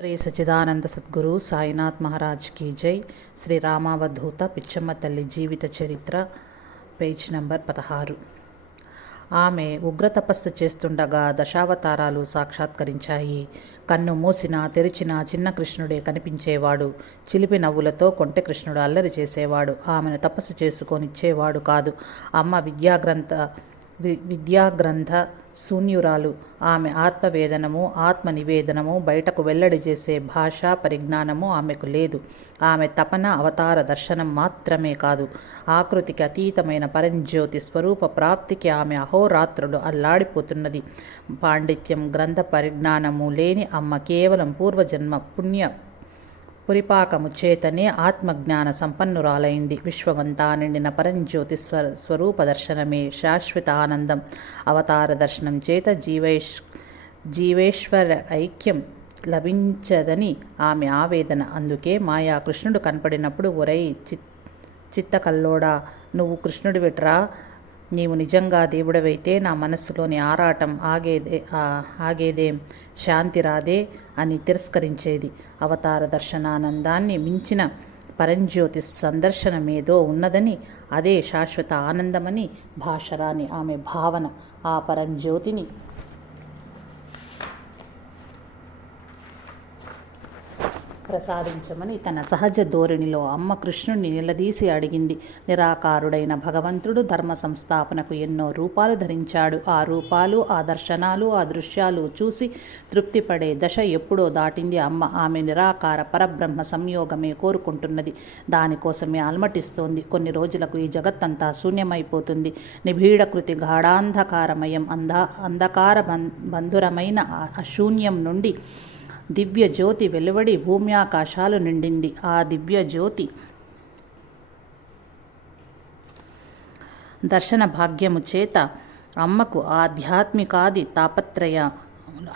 Shri Sachidananda Sadhguru Sainath Maharaj key జై. శ్రీ రామావధూత పిచ్చమ్మ తల్లి జీవిత చరిత్ర, పేజ్ నంబర్ 16. ఆమె ఉగ్ర తపస్సు చేస్తుండగా దశావతారాలు సాక్షాత్కరించాయి. కన్ను మూసినా తెరిచినా చిన్న కృష్ణుడే కనిపించేవాడు. చిలిపి నవ్వులతో కొంటె కృష్ణుడు అల్లరి చేసేవాడు. ఆమెను తపస్సు చేసుకొనిచ్చేవాడు కాదు. అమ్మ విద్యాగ్రంథ శూన్యురాలు. ఆమె ఆత్మవేదనము, ఆత్మ నివేదనము బయటకు వెల్లడి చేసే భాషా పరిజ్ఞానము ఆమెకు లేదు. ఆమె తపన అవతార దర్శనం మాత్రమే కాదు, ఆకృతికి అతీతమైన పరంజ్యోతి స్వరూప ప్రాప్తికి ఆమె అహోరాత్రులు అల్లాడిపోతున్నది. పాండిత్యం, గ్రంథ పరిజ్ఞానము లేని అమ్మ కేవలం పూర్వజన్మ పుణ్య పురిపాకము చేతనే ఆత్మజ్ఞాన సంపన్నురాలైంది. విశ్వమంతా నిండిన పరంజ్యోతి స్వరూప దర్శనమే శాశ్వత ఆనందం. అవతార దర్శనం చేత జీవేశ్వర ఐక్యం లభించదని ఆమె ఆవేదన. అందుకే మాయా కృష్ణుడు కనపడినప్పుడు, ఒరై చిత్తకల్లోడా, నువ్వు కృష్ణుడి విట్రా, నీవు నిజంగా దేవుడవైతే నా మనస్సులోని ఆరాటం ఆగేదేం, శాంతి రాదే అని తిరస్కరించేది. అవతార దర్శనానందాన్ని మించిన పరంజ్యోతి సందర్శనమేదో ఉన్నదని, అదే శాశ్వత ఆనందమని భాషరాని ఆమె భావన. ఆ పరంజ్యోతిని ప్రసాదించమని తన సహజ ధోరణిలో అమ్మ కృష్ణుణ్ణి నిలదీసి అడిగింది. నిరాకారుడైన భగవంతుడు ధర్మ సంస్థాపనకు ఎన్నో రూపాలు ధరించాడు. ఆ రూపాలు, ఆ దర్శనాలు, ఆ దృశ్యాలు చూసి తృప్తిపడే దశ ఎప్పుడో దాటింది అమ్మ. ఆమె నిరాకార పరబ్రహ్మ సంయోగమే కోరుకుంటున్నది. దానికోసమే అల్మటిస్తోంది. కొన్ని రోజులకు ఈ జగత్తంతా శూన్యమైపోతుంది. నిబీఢకృతి గాఢాంధకారమయం అంధకార బంధురమైన అశూన్యం నుండి దివ్య జ్యోతి వెలువడి భూమ్యాకాశాలు నిండింది. ఆ దివ్య జ్యోతి దర్శన భాగ్యము చేత అమ్మకు ఆధ్యాత్మికాది తాపత్రయ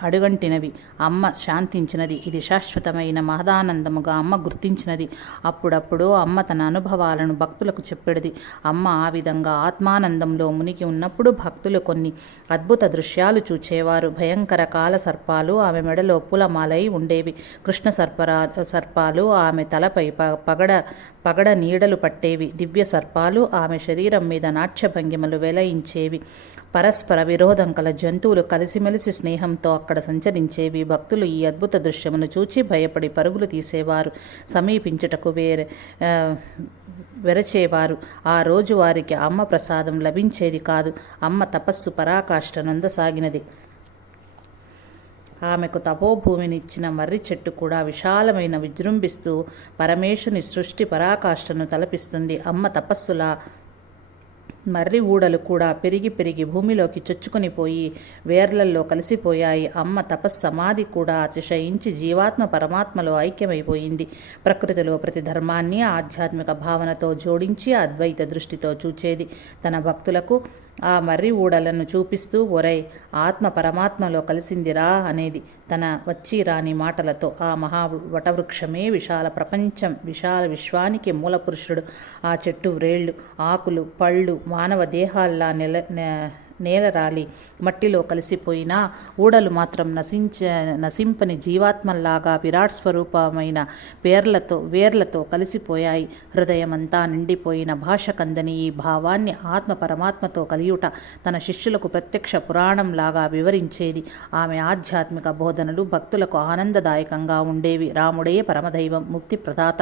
అడుగంటినవి. అమ్మ శాంతించినది. ఇది శాశ్వతమైన మహదానందముగా అమ్మ గుర్తించినది. అప్పుడప్పుడు అమ్మ తన అనుభవాలను భక్తులకు చెప్పేది. అమ్మ ఆ విధంగా ఆత్మానందంలో మునిగి ఉన్నప్పుడు భక్తులు కొన్ని అద్భుత దృశ్యాలు చూచేవారు. భయంకర కాల సర్పాలు ఆమె మెడలో పూలమాలై ఉండేవి. కృష్ణ సర్పాలు ఆమె తలపై పగడ నీడలు పట్టేవి. దివ్య సర్పాలు ఆమె శరీరం మీద నాట్య భంగిమలు వెలయించేవి. పరస్పర విరోధం కల జంతువులు కలిసిమెలిసి స్నేహంతో అక్కడ సంచరించేవి. భక్తులు ఈ అద్భుత దృశ్యమును చూచి భయపడి పరుగులు తీసేవారు. సమీపించుటకు వెరచేవారు. ఆ రోజు వారికి అమ్మ ప్రసాదం లభించేది కాదు. అమ్మ తపస్సు పరాకాష్ఠనందసాగినది. ఆమెకు తపోభూమినిచ్చిన మర్రి చెట్టు కూడా విశాలమైన విజృంభిస్తూ పరమేశుని సృష్టి పరాకాష్ఠను తలపిస్తుంది. అమ్మ తపస్సులా మర్రి ఊడలు కూడా పెరిగి పెరిగి భూమిలోకి చొచ్చుకొని పోయి వేర్లల్లో కలిసిపోయాయి. అమ్మ తపస్సమాధి కూడా అతిశయించి జీవాత్మ పరమాత్మలో ఐక్యమైపోయింది. ప్రకృతిలో ప్రతి ధర్మాన్ని ఆధ్యాత్మిక భావనతో జోడించి అద్వైత దృష్టితో చూచేది. తన భక్తులకు ఆ మర్రి ఊడలను చూపిస్తూ, ఒరై, ఆత్మ పరమాత్మలో కలిసిందిరా అనేది తన వచ్చి రాని మాటలతో. ఆ మహా వటవృక్షమే విశాల ప్రపంచం, విశాల విశ్వానికి మూలపురుషుడు. ఆ చెట్టు వ్రేళ్ళు, ఆకులు, పళ్ళు మానవ దేహాల్లా నేలరాలి మట్టిలో కలిసిపోయినా ఊడలు మాత్రం నశింపని జీవాత్మల్లాగా విరాట్ స్వరూపమైన వేర్లతో కలిసిపోయాయి. హృదయమంతా నిండిపోయిన భాషకందని ఈ భావాన్ని ఆత్మ పరమాత్మతో కలియుట తన శిష్యులకు ప్రత్యక్ష పురాణంలాగా వివరించేది. ఆమె ఆధ్యాత్మిక బోధనలు భక్తులకు ఆనందదాయకంగా ఉండేవి. రాముడే పరమదైవం, ముక్తి ప్రదాత,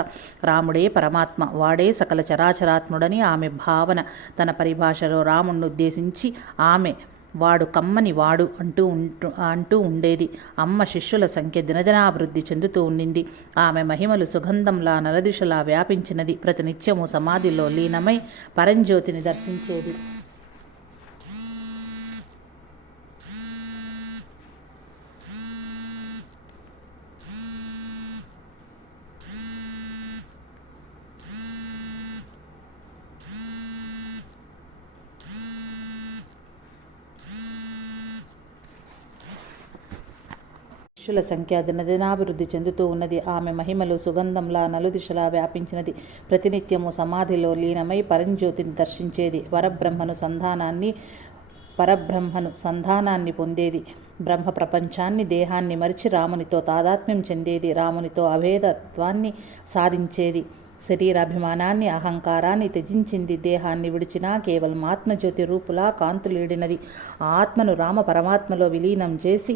రాముడే పరమాత్మ, వాడే సకల చరాచరాత్ముడని ఆమె భావన. తన పరిభాషలో రాముణ్ణి ఉద్దేశించి ఆమె వాడు కమ్మని వాడు అంటూ ఉండేది. అమ్మ శిష్యుల సంఖ్య దినదినాభివృద్ధి చెందుతూ ఉండింది. ఆమె మహిమలు సుగంధంలా నలదిశలా వ్యాపించినది. ప్రతినిత్యము సమాధిలో లీనమై పరంజ్యోతిని దర్శించేది. శిష్యుల సంఖ్య దినదినాభివృద్ధి చెందుతూ ఉన్నది. ఆమె మహిమలు సుగంధంలా నలుదిశలా వ్యాపించినది. ప్రతినిత్యము సమాధిలో లీనమై పరంజ్యోతిని దర్శించేది. పరబ్రహ్మను సంధానాన్ని పొందేది. బ్రహ్మ ప్రపంచాన్ని దేహాన్ని మరిచి రామునితో తాదాత్మ్యం చెందేది, రామునితో అభేదత్వాన్ని సాధించేది. శరీరాభిమానాన్ని అహంకారాన్ని త్యజించింది. దేహాన్ని విడిచినా కేవలం ఆత్మజ్యోతి రూపులా కాంతులీడినది. ఆ ఆత్మను రామ పరమాత్మలో విలీనం చేసి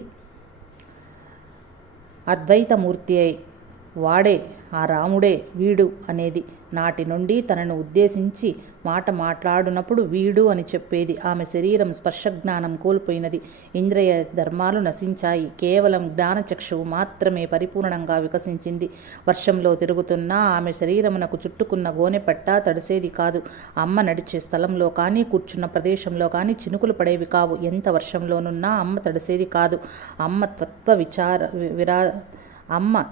అద్వైతమూర్తి అయి వాడే ఆ రాముడే వీడు అనేది. నాటి నుండి తనను ఉద్దేశించి మాట మాట్లాడునప్పుడు వీడు అని చెప్పేది. ఆమె శరీరం స్పర్శజ్ఞానం కోల్పోయినది. ఇంద్రియ ధర్మాలు నశించాయి. కేవలం జ్ఞానచక్షువు మాత్రమే పరిపూర్ణంగా వికసించింది. వర్షంలో తిరుగుతున్న ఆమె శరీరమునకు చుట్టుకున్న గోనెపట్ట తడిసేది కాదు. అమ్మ నడిచే స్థలంలో కానీ కూర్చున్న ప్రదేశంలో కానీ చినుకులు పడేవి కావు. ఎంత వర్షంలోనున్నా అమ్మ తడిసేది కాదు. అమ్మ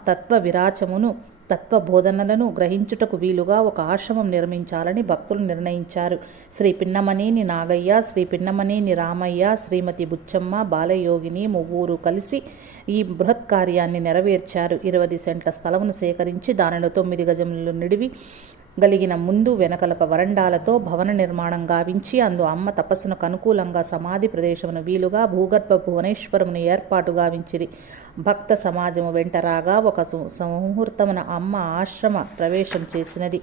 తత్వ విరాచమును తత్వబోధనలను గ్రహించుటకు వీలుగా ఒక ఆశ్రమం నిర్మించాలని భక్తులు నిర్ణయించారు. శ్రీ పిన్నమనేని నాగయ్య, శ్రీ పిన్నమనేని రామయ్య, శ్రీమతి బుచ్చమ్మ, బాలయోగిని మువ్వూరు కలిసి ఈ బృహత్ కార్యాన్ని నెరవేర్చారు. 20 సెంట్ల స్థలమును సేకరించి దానిలో 9 గజములు నిడివి గలిగిన ముందు వెనకలప వరండాలతో భవన నిర్మాణం గావించి అందు అమ్మ తపస్సునకు అనుకూలంగా సమాధి ప్రదేశమును వీలుగా భూగర్భ భువనేశ్వరమును ఏర్పాటు గావించిరి. భక్త సమాజము వెంటరాగా ఒక ముహూర్తమున అమ్మ ఆశ్రమ ప్రవేశం చేసినది.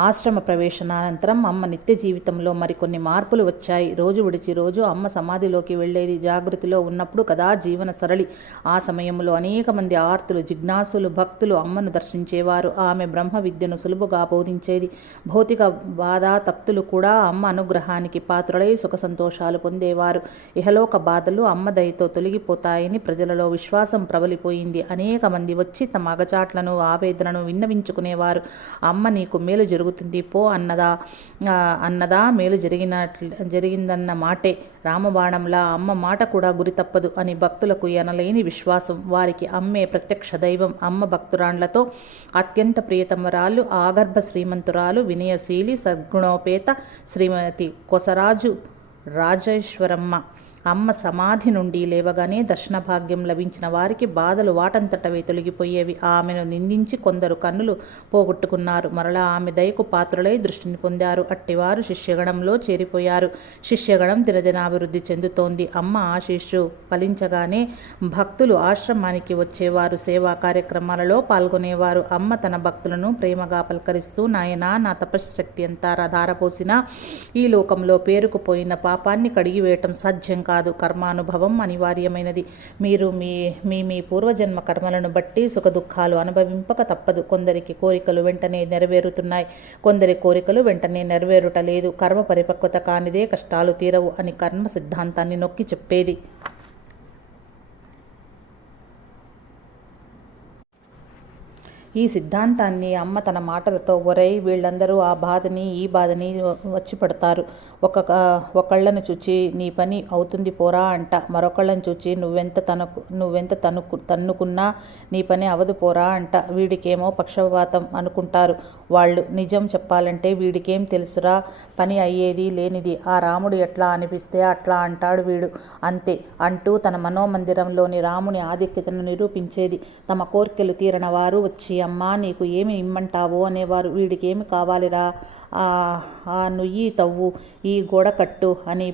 ఆశ్రమ ప్రవేశనానంతరం అమ్మ నిత్య జీవితంలో మరికొన్ని మార్పులు వచ్చాయి. రోజు విడిచి రోజు అమ్మ సమాధిలోకి వెళ్లేది. జాగృతిలో ఉన్నప్పుడు కదా జీవన సరళి. ఆ సమయంలో అనేక మంది ఆర్తులు, జిజ్ఞాసులు, భక్తులు అమ్మను దర్శించేవారు. ఆమె బ్రహ్మ విద్యను సులువుగా బోధించేది. భౌతిక బాధాతప్తులు కూడా అమ్మ అనుగ్రహానికి పాత్రులై సుఖ సంతోషాలు పొందేవారు. ఇహలోక బాధలు అమ్మ దయతో తొలగిపోతాయని ప్రజలలో విశ్వాసం ప్రబలిపోయింది. అనేక మంది వచ్చి తమ అగచాట్లను, ఆవేదనను విన్నవించుకునేవారు. అమ్మ నీకు మేలు జరుగుతుంది పో అన్నదా మేలు జరిగిందన్న మాటే. రామబాణంలా అమ్మ మాట కూడా గురి తప్పదు అని భక్తులకు ఎనలేని విశ్వాసం. వారికి అమ్మే ప్రత్యక్ష దైవం. అమ్మ భక్తురాండ్లతో అత్యంత ప్రియతమరాలు, ఆగర్భ శ్రీమంతురాలు, వినయశీలి, సద్గుణోపేత శ్రీమతి కొసరాజు రాజేశ్వరమ్మ. అమ్మ సమాధి నుండి లేవగానే దర్శన భాగ్యం లభించిన వారికి బాధలు వాటంతటవే తొలగిపోయేవి. ఆమెను నిందించి కొందరు కన్నులు పోగొట్టుకున్నారు. మరలా ఆమె దయకు పాత్రులై దృష్టిని పొందారు. అట్టివారు శిష్యగణంలో చేరిపోయారు. శిష్యగణం దినదినాభివృద్ధి చెందుతోంది. అమ్మ ఆశీస్సు ఫలించగానే భక్తులు ఆశ్రమానికి వచ్చేవారు. సేవా కార్యక్రమాలలో పాల్గొనేవారు. అమ్మ తన భక్తులను ప్రేమగా పలకరిస్తూ, నాయనా, నా తపశ్శక్తి అంతా ధారపోసినా ఈ లోకంలో పేరుకుపోయిన పాపాన్ని కడిగివేయటం సాధ్యం కాదు. కర్మానుభవం అనివార్యమైనది. మీరు మీ పూర్వజన్మ కర్మలను బట్టి సుఖదుఖాలు అనుభవింపక తప్పదు. కొందరికి కోరికలు వెంటనే నెరవేరుతున్నాయి, కొందరి కోరికలు వెంటనే నెరవేరుటలేదు. కర్మ పరిపక్వత కానిదే కష్టాలు తీరవు అని కర్మ సిద్ధాంతాన్ని నొక్కి చెప్పేది. ఈ సిద్ధాంతాన్ని అమ్మ తన మాటలతో ఒరై వీళ్ళందరూ ఆ బాధని ఈ బాధని వచ్చి పడతారు. ఒకళ్ళను చూచి నీ పని అవుతుంది పోరా అంట, మరొకళ్ళని చూచి నువ్వెంత తన్నుకున్నా నీ పని అవదు పోరా అంట. వీడికేమో పక్షపాతం అనుకుంటారు వాళ్ళు. నిజం చెప్పాలంటే వీడికేం తెలుసురా, పని అయ్యేది లేనిది. ఆ రాముడు ఎట్లా అనిపిస్తే అట్లా అంటాడు వీడు, అంతే అంటూ తన మనోమందిరంలోని రాముని ఆధిక్యతను నిరూపించేది. తమ కోర్కెలు తీరన వారు వచ్చి, అమ్మా నీకు ఏమి ఇమ్మంటావో అనేవారు. వీడికేమి కావాలిరా, ఆ నుయ్యి తవ్వు, ఈ గోడ కట్టు అని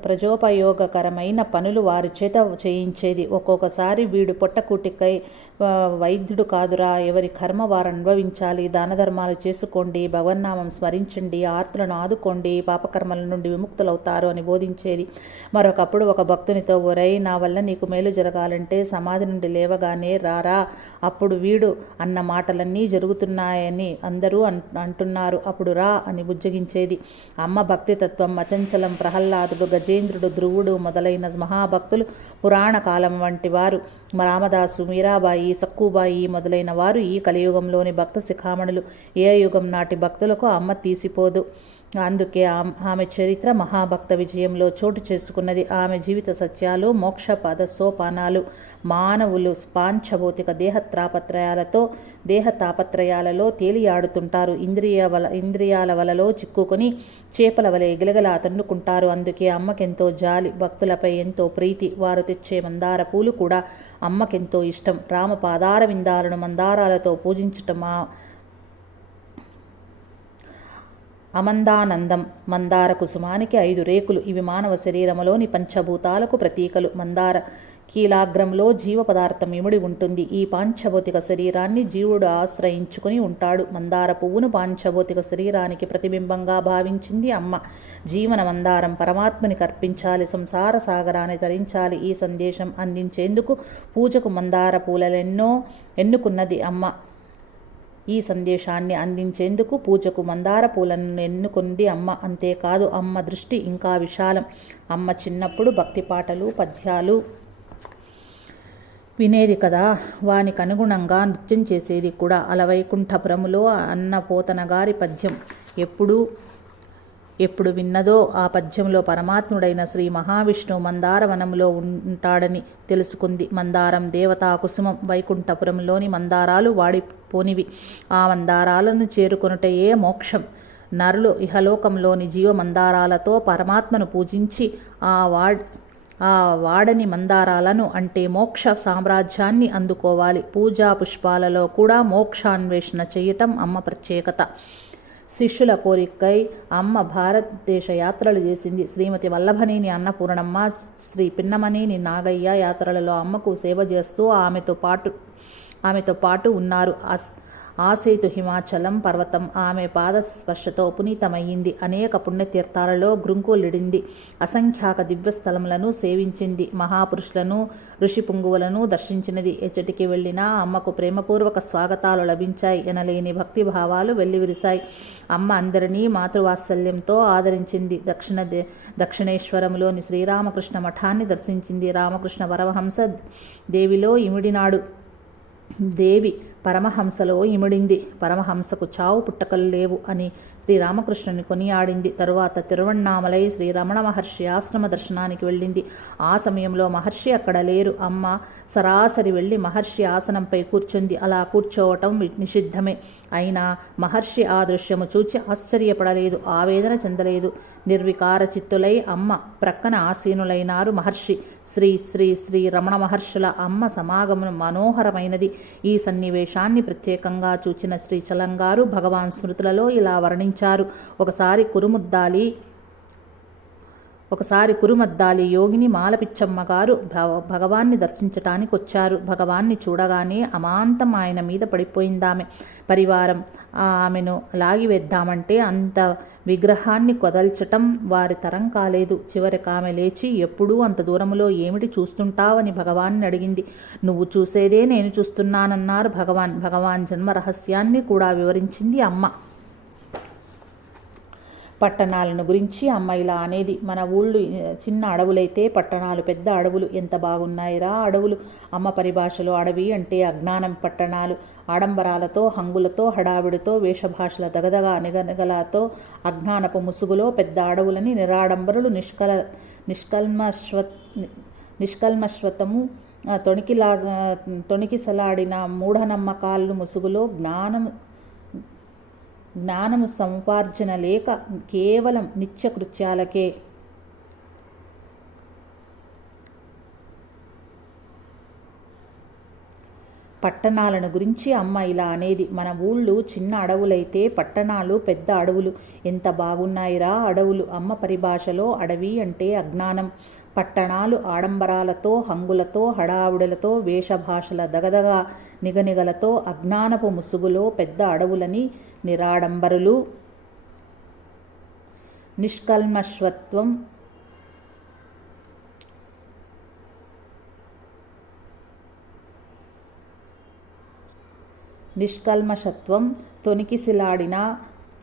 ప్రజోపయోగకరమైన పనులు వారి చేత చేయించేది. ఒక్కొక్కసారి వీడు పొట్టకూటికై వైద్యుడు కాదురా, ఎవరి కర్మ వారు అనుభవించాలి, దాన ధర్మాలు చేసుకోండి, భగవన్నామం స్మరించండి, ఆర్తులను ఆదుకోండి, పాపకర్మల నుండి విముక్తులవుతారు అని బోధించేది. మరొకప్పుడు ఒక భక్తునితో, ఒరై నా వల్ల నీకు మేలు జరగాలంటే సమాధి నుండి లేవగానే రారా, అప్పుడు వీడు అన్న మాటలన్నీ జరుగుతున్నాయని అందరూ అంటున్నారు, అప్పుడు రా అని బుజ్జగించేది. అమ్మ భక్తితత్వం అచంచలం. ప్రహ్లాదుడు, గజేంద్రుడు, ధ్రువుడు మొదలైన మహాభక్తులు, పురాణ కాలం వంటి వారు, రామదాసు, మీరాబాయి, సక్కుబాయి మొదలైన వారు ఈ కలియుగంలోని భక్త శిఖామణులు. ఏ యుగం నాటి భక్తులకు అమ్మ తీసిపోదు. అందుకే ఆమె చరిత్ర మహాభక్త విజయంలో చోటు చేసుకున్నది. ఆమె జీవిత సత్యాలు మోక్ష పద సోపానాలు. మానవులు పాంచభౌతిక దేహ తాపత్రయాలలో తేలియాడుతుంటారు. ఇంద్రియాల వలలో చిక్కుకొని చేపల వలె గిలగలా తన్నుకుంటారు. అందుకే అమ్మకెంతో జాలి, భక్తులపై ఎంతో ప్రీతి. వారు తెచ్చే మందార పూలు కూడా అమ్మకెంతో ఇష్టం. రామ పాదార విందాలను మందారాలతో పూజించటం అమందానందం. మందార కుసుమానికి 5 రేకులు. ఇవి మానవ శరీరములోని పంచభూతాలకు ప్రతీకలు. మందార కీలాగ్రంలో జీవ పదార్థం ఇమిడి ఉంటుంది. ఈ పాంచభౌతిక శరీరాన్ని జీవుడు ఆశ్రయించుకుని ఉంటాడు. మందార పువ్వును పాంచభౌతిక శరీరానికి ప్రతిబింబంగా భావించింది అమ్మ. జీవన మందారం పరమాత్మని కర్పించాలి, సంసార సాగరాన్ని తరించాలి. ఈ సందేశం అందించేందుకు పూజకు మందార పూలెన్నో ఎన్నుకున్నది అమ్మ. ఈ సందేశాన్ని అందించేందుకు పూజకు మందార పూలను ఎన్నుకుంది అమ్మ. అంతేకాదు, అమ్మ దృష్టి ఇంకా విశాలం. అమ్మ చిన్నప్పుడు భక్తి పాటలు, పద్యాలు వినేది కదా, వానికి అనుగుణంగా నృత్యం చేసేది కూడా. అలవైకుంఠపురములో అన్నపోతన గారి పద్యం ఎప్పుడు విన్నదో ఆ పద్యంలో పరమాత్ముడైన శ్రీ మహావిష్ణువు మందారవనంలో ఉంటాడని తెలుసుకుంది. మందారం దేవతా కుసుమం. వైకుంఠపురంలోని మందారాలు వాడిపోనివి. ఆ మందారాలను చేరుకొనుటయే మోక్షం. నరులు ఇహలోకంలోని జీవ మందారాలతో పరమాత్మను పూజించి ఆ వాడని మందారాలను అంటే మోక్ష సామ్రాజ్యాన్ని అందుకోవాలి. పూజా పుష్పాలలో కూడా మోక్షాన్వేషణ చేయటం అమ్మ ప్రత్యేకత. శిష్యుల కోరికై అమ్మ భారతదేశ యాత్రలు చేసింది. శ్రీమతి వల్లభనేని అన్నపూర్ణమ్మ, శ్రీ పిన్నమనేని నాగయ్య యాత్రలలో అమ్మకు సేవ చేస్తూ ఆమెతో పాటు ఉన్నారు. ఆసేతు హిమాచలం పర్వతం ఆమె పాద స్పర్శతో పునీతమయ్యింది. అనేక పుణ్యతీర్థాలలో గ్రుంకులిడింది. అసంఖ్యాక దివ్యస్థలములను సేవించింది. మహాపురుషులను, ఋషి పుంగువులను దర్శించినది. ఎచ్చటికి వెళ్ళినా అమ్మకు ప్రేమపూర్వక స్వాగతాలు లభించాయి. ఎనలేని భక్తి భావాలు వెల్లివిరిశాయి. అమ్మ అందరినీ మాతృవాత్సల్యంతో ఆదరించింది. దక్షిణేశ్వరంలోని శ్రీరామకృష్ణ మఠాన్ని దర్శించింది. రామకృష్ణ పరమహంస దేవిలో ఇమిడినాడు. దేవి పరమహంసలో ఇమిడింది. పరమహంసకు చావు పుట్టకలు లేవు అని శ్రీరామకృష్ణుని కొనియాడింది. తరువాత తిరువణ్ణామలై శ్రీ రమణ మహర్షి ఆశ్రమ దర్శనానికి వెళ్ళింది. ఆ సమయంలో మహర్షి అక్కడ లేరు. అమ్మ సరాసరి వెళ్ళి మహర్షి ఆసనంపై కూర్చుంది. అలా కూర్చోవటం నిషిద్ధమే. అయినా మహర్షి ఆ దృశ్యము చూచి ఆశ్చర్యపడలేదు, ఆవేదన చెందలేదు. నిర్వికార చిత్తులై అమ్మ ప్రక్కన ఆసీనులైనారు మహర్షి. శ్రీ శ్రీ శ్రీ రమణ మహర్షుల అమ్మ సమాగమనం మనోహరమైనది. ఈ సన్నివేశాన్ని ప్రత్యేకంగా చూచిన శ్రీ చలంగారు భగవాన్ స్మృతులలో ఇలా వర్ణించారు. ఒకసారి కురుమద్దాలి యోగిని మాలపిచ్చమ్మ గారు భగవాన్ని దర్శించటానికి వచ్చారు. భగవాన్ని చూడగానే అమాంతం ఆయన మీద పడిపోయిందామె. పరివారం ఆమెను లాగివేద్దామంటే అంత విగ్రహాన్ని కొదల్చటం వారి తరం కాలేదు. చివరికి ఆమె లేచి, ఎప్పుడూ అంత దూరంలో ఏమిటి చూస్తుంటావని భగవాన్ని అడిగింది. నువ్వు చూసేదే నేను చూస్తున్నానన్నారు భగవాన్. భగవాన్ జన్మ రహస్యాన్ని కూడా వివరించింది అమ్మ. పట్టణాలను గురించి అమ్మ ఇలా అనేది, మన ఊళ్ళు చిన్న అడవులైతే పట్టణాలు పెద్ద అడవులు. ఎంత బాగున్నాయిరా అడవులు. అమ్మ పరిభాషలో అడవి అంటే అజ్ఞానం. పట్టణాలు ఆడంబరాలతో, హంగులతో, హడావిడితో, వేషభాషల దగదగా నిగనిగలతో, అజ్ఞానపు ముసుగులో పెద్ద అడవులని నిరాడంబరులు నిష్కల్మశ్వతము తొణికిసలాడిన మూఢనమ్మకాలు ముసుగులో జ్ఞానము సముపార్జన లేక కేవలం నిత్యకృత్యాలకే. పట్టణాలను గురించి అమ్మ ఇలా అనేది, మన ఊళ్ళు చిన్న అడవులైతే పట్టణాలు పెద్ద అడవులు. ఎంత బాగున్నాయిరా అడవులు. అమ్మ పరిభాషలో అడవి అంటే అజ్ఞానం. పట్టణాలు ఆడంబరాలతో, హంగులతో, హడావుడులతో, వేషభాషల దగదగా నిగనిగలతో, అజ్ఞానపు ముసుగులో పెద్ద అడవులని నిరాడంబరులు నిష్కల్మషత్వం తొణికిసిలాడిన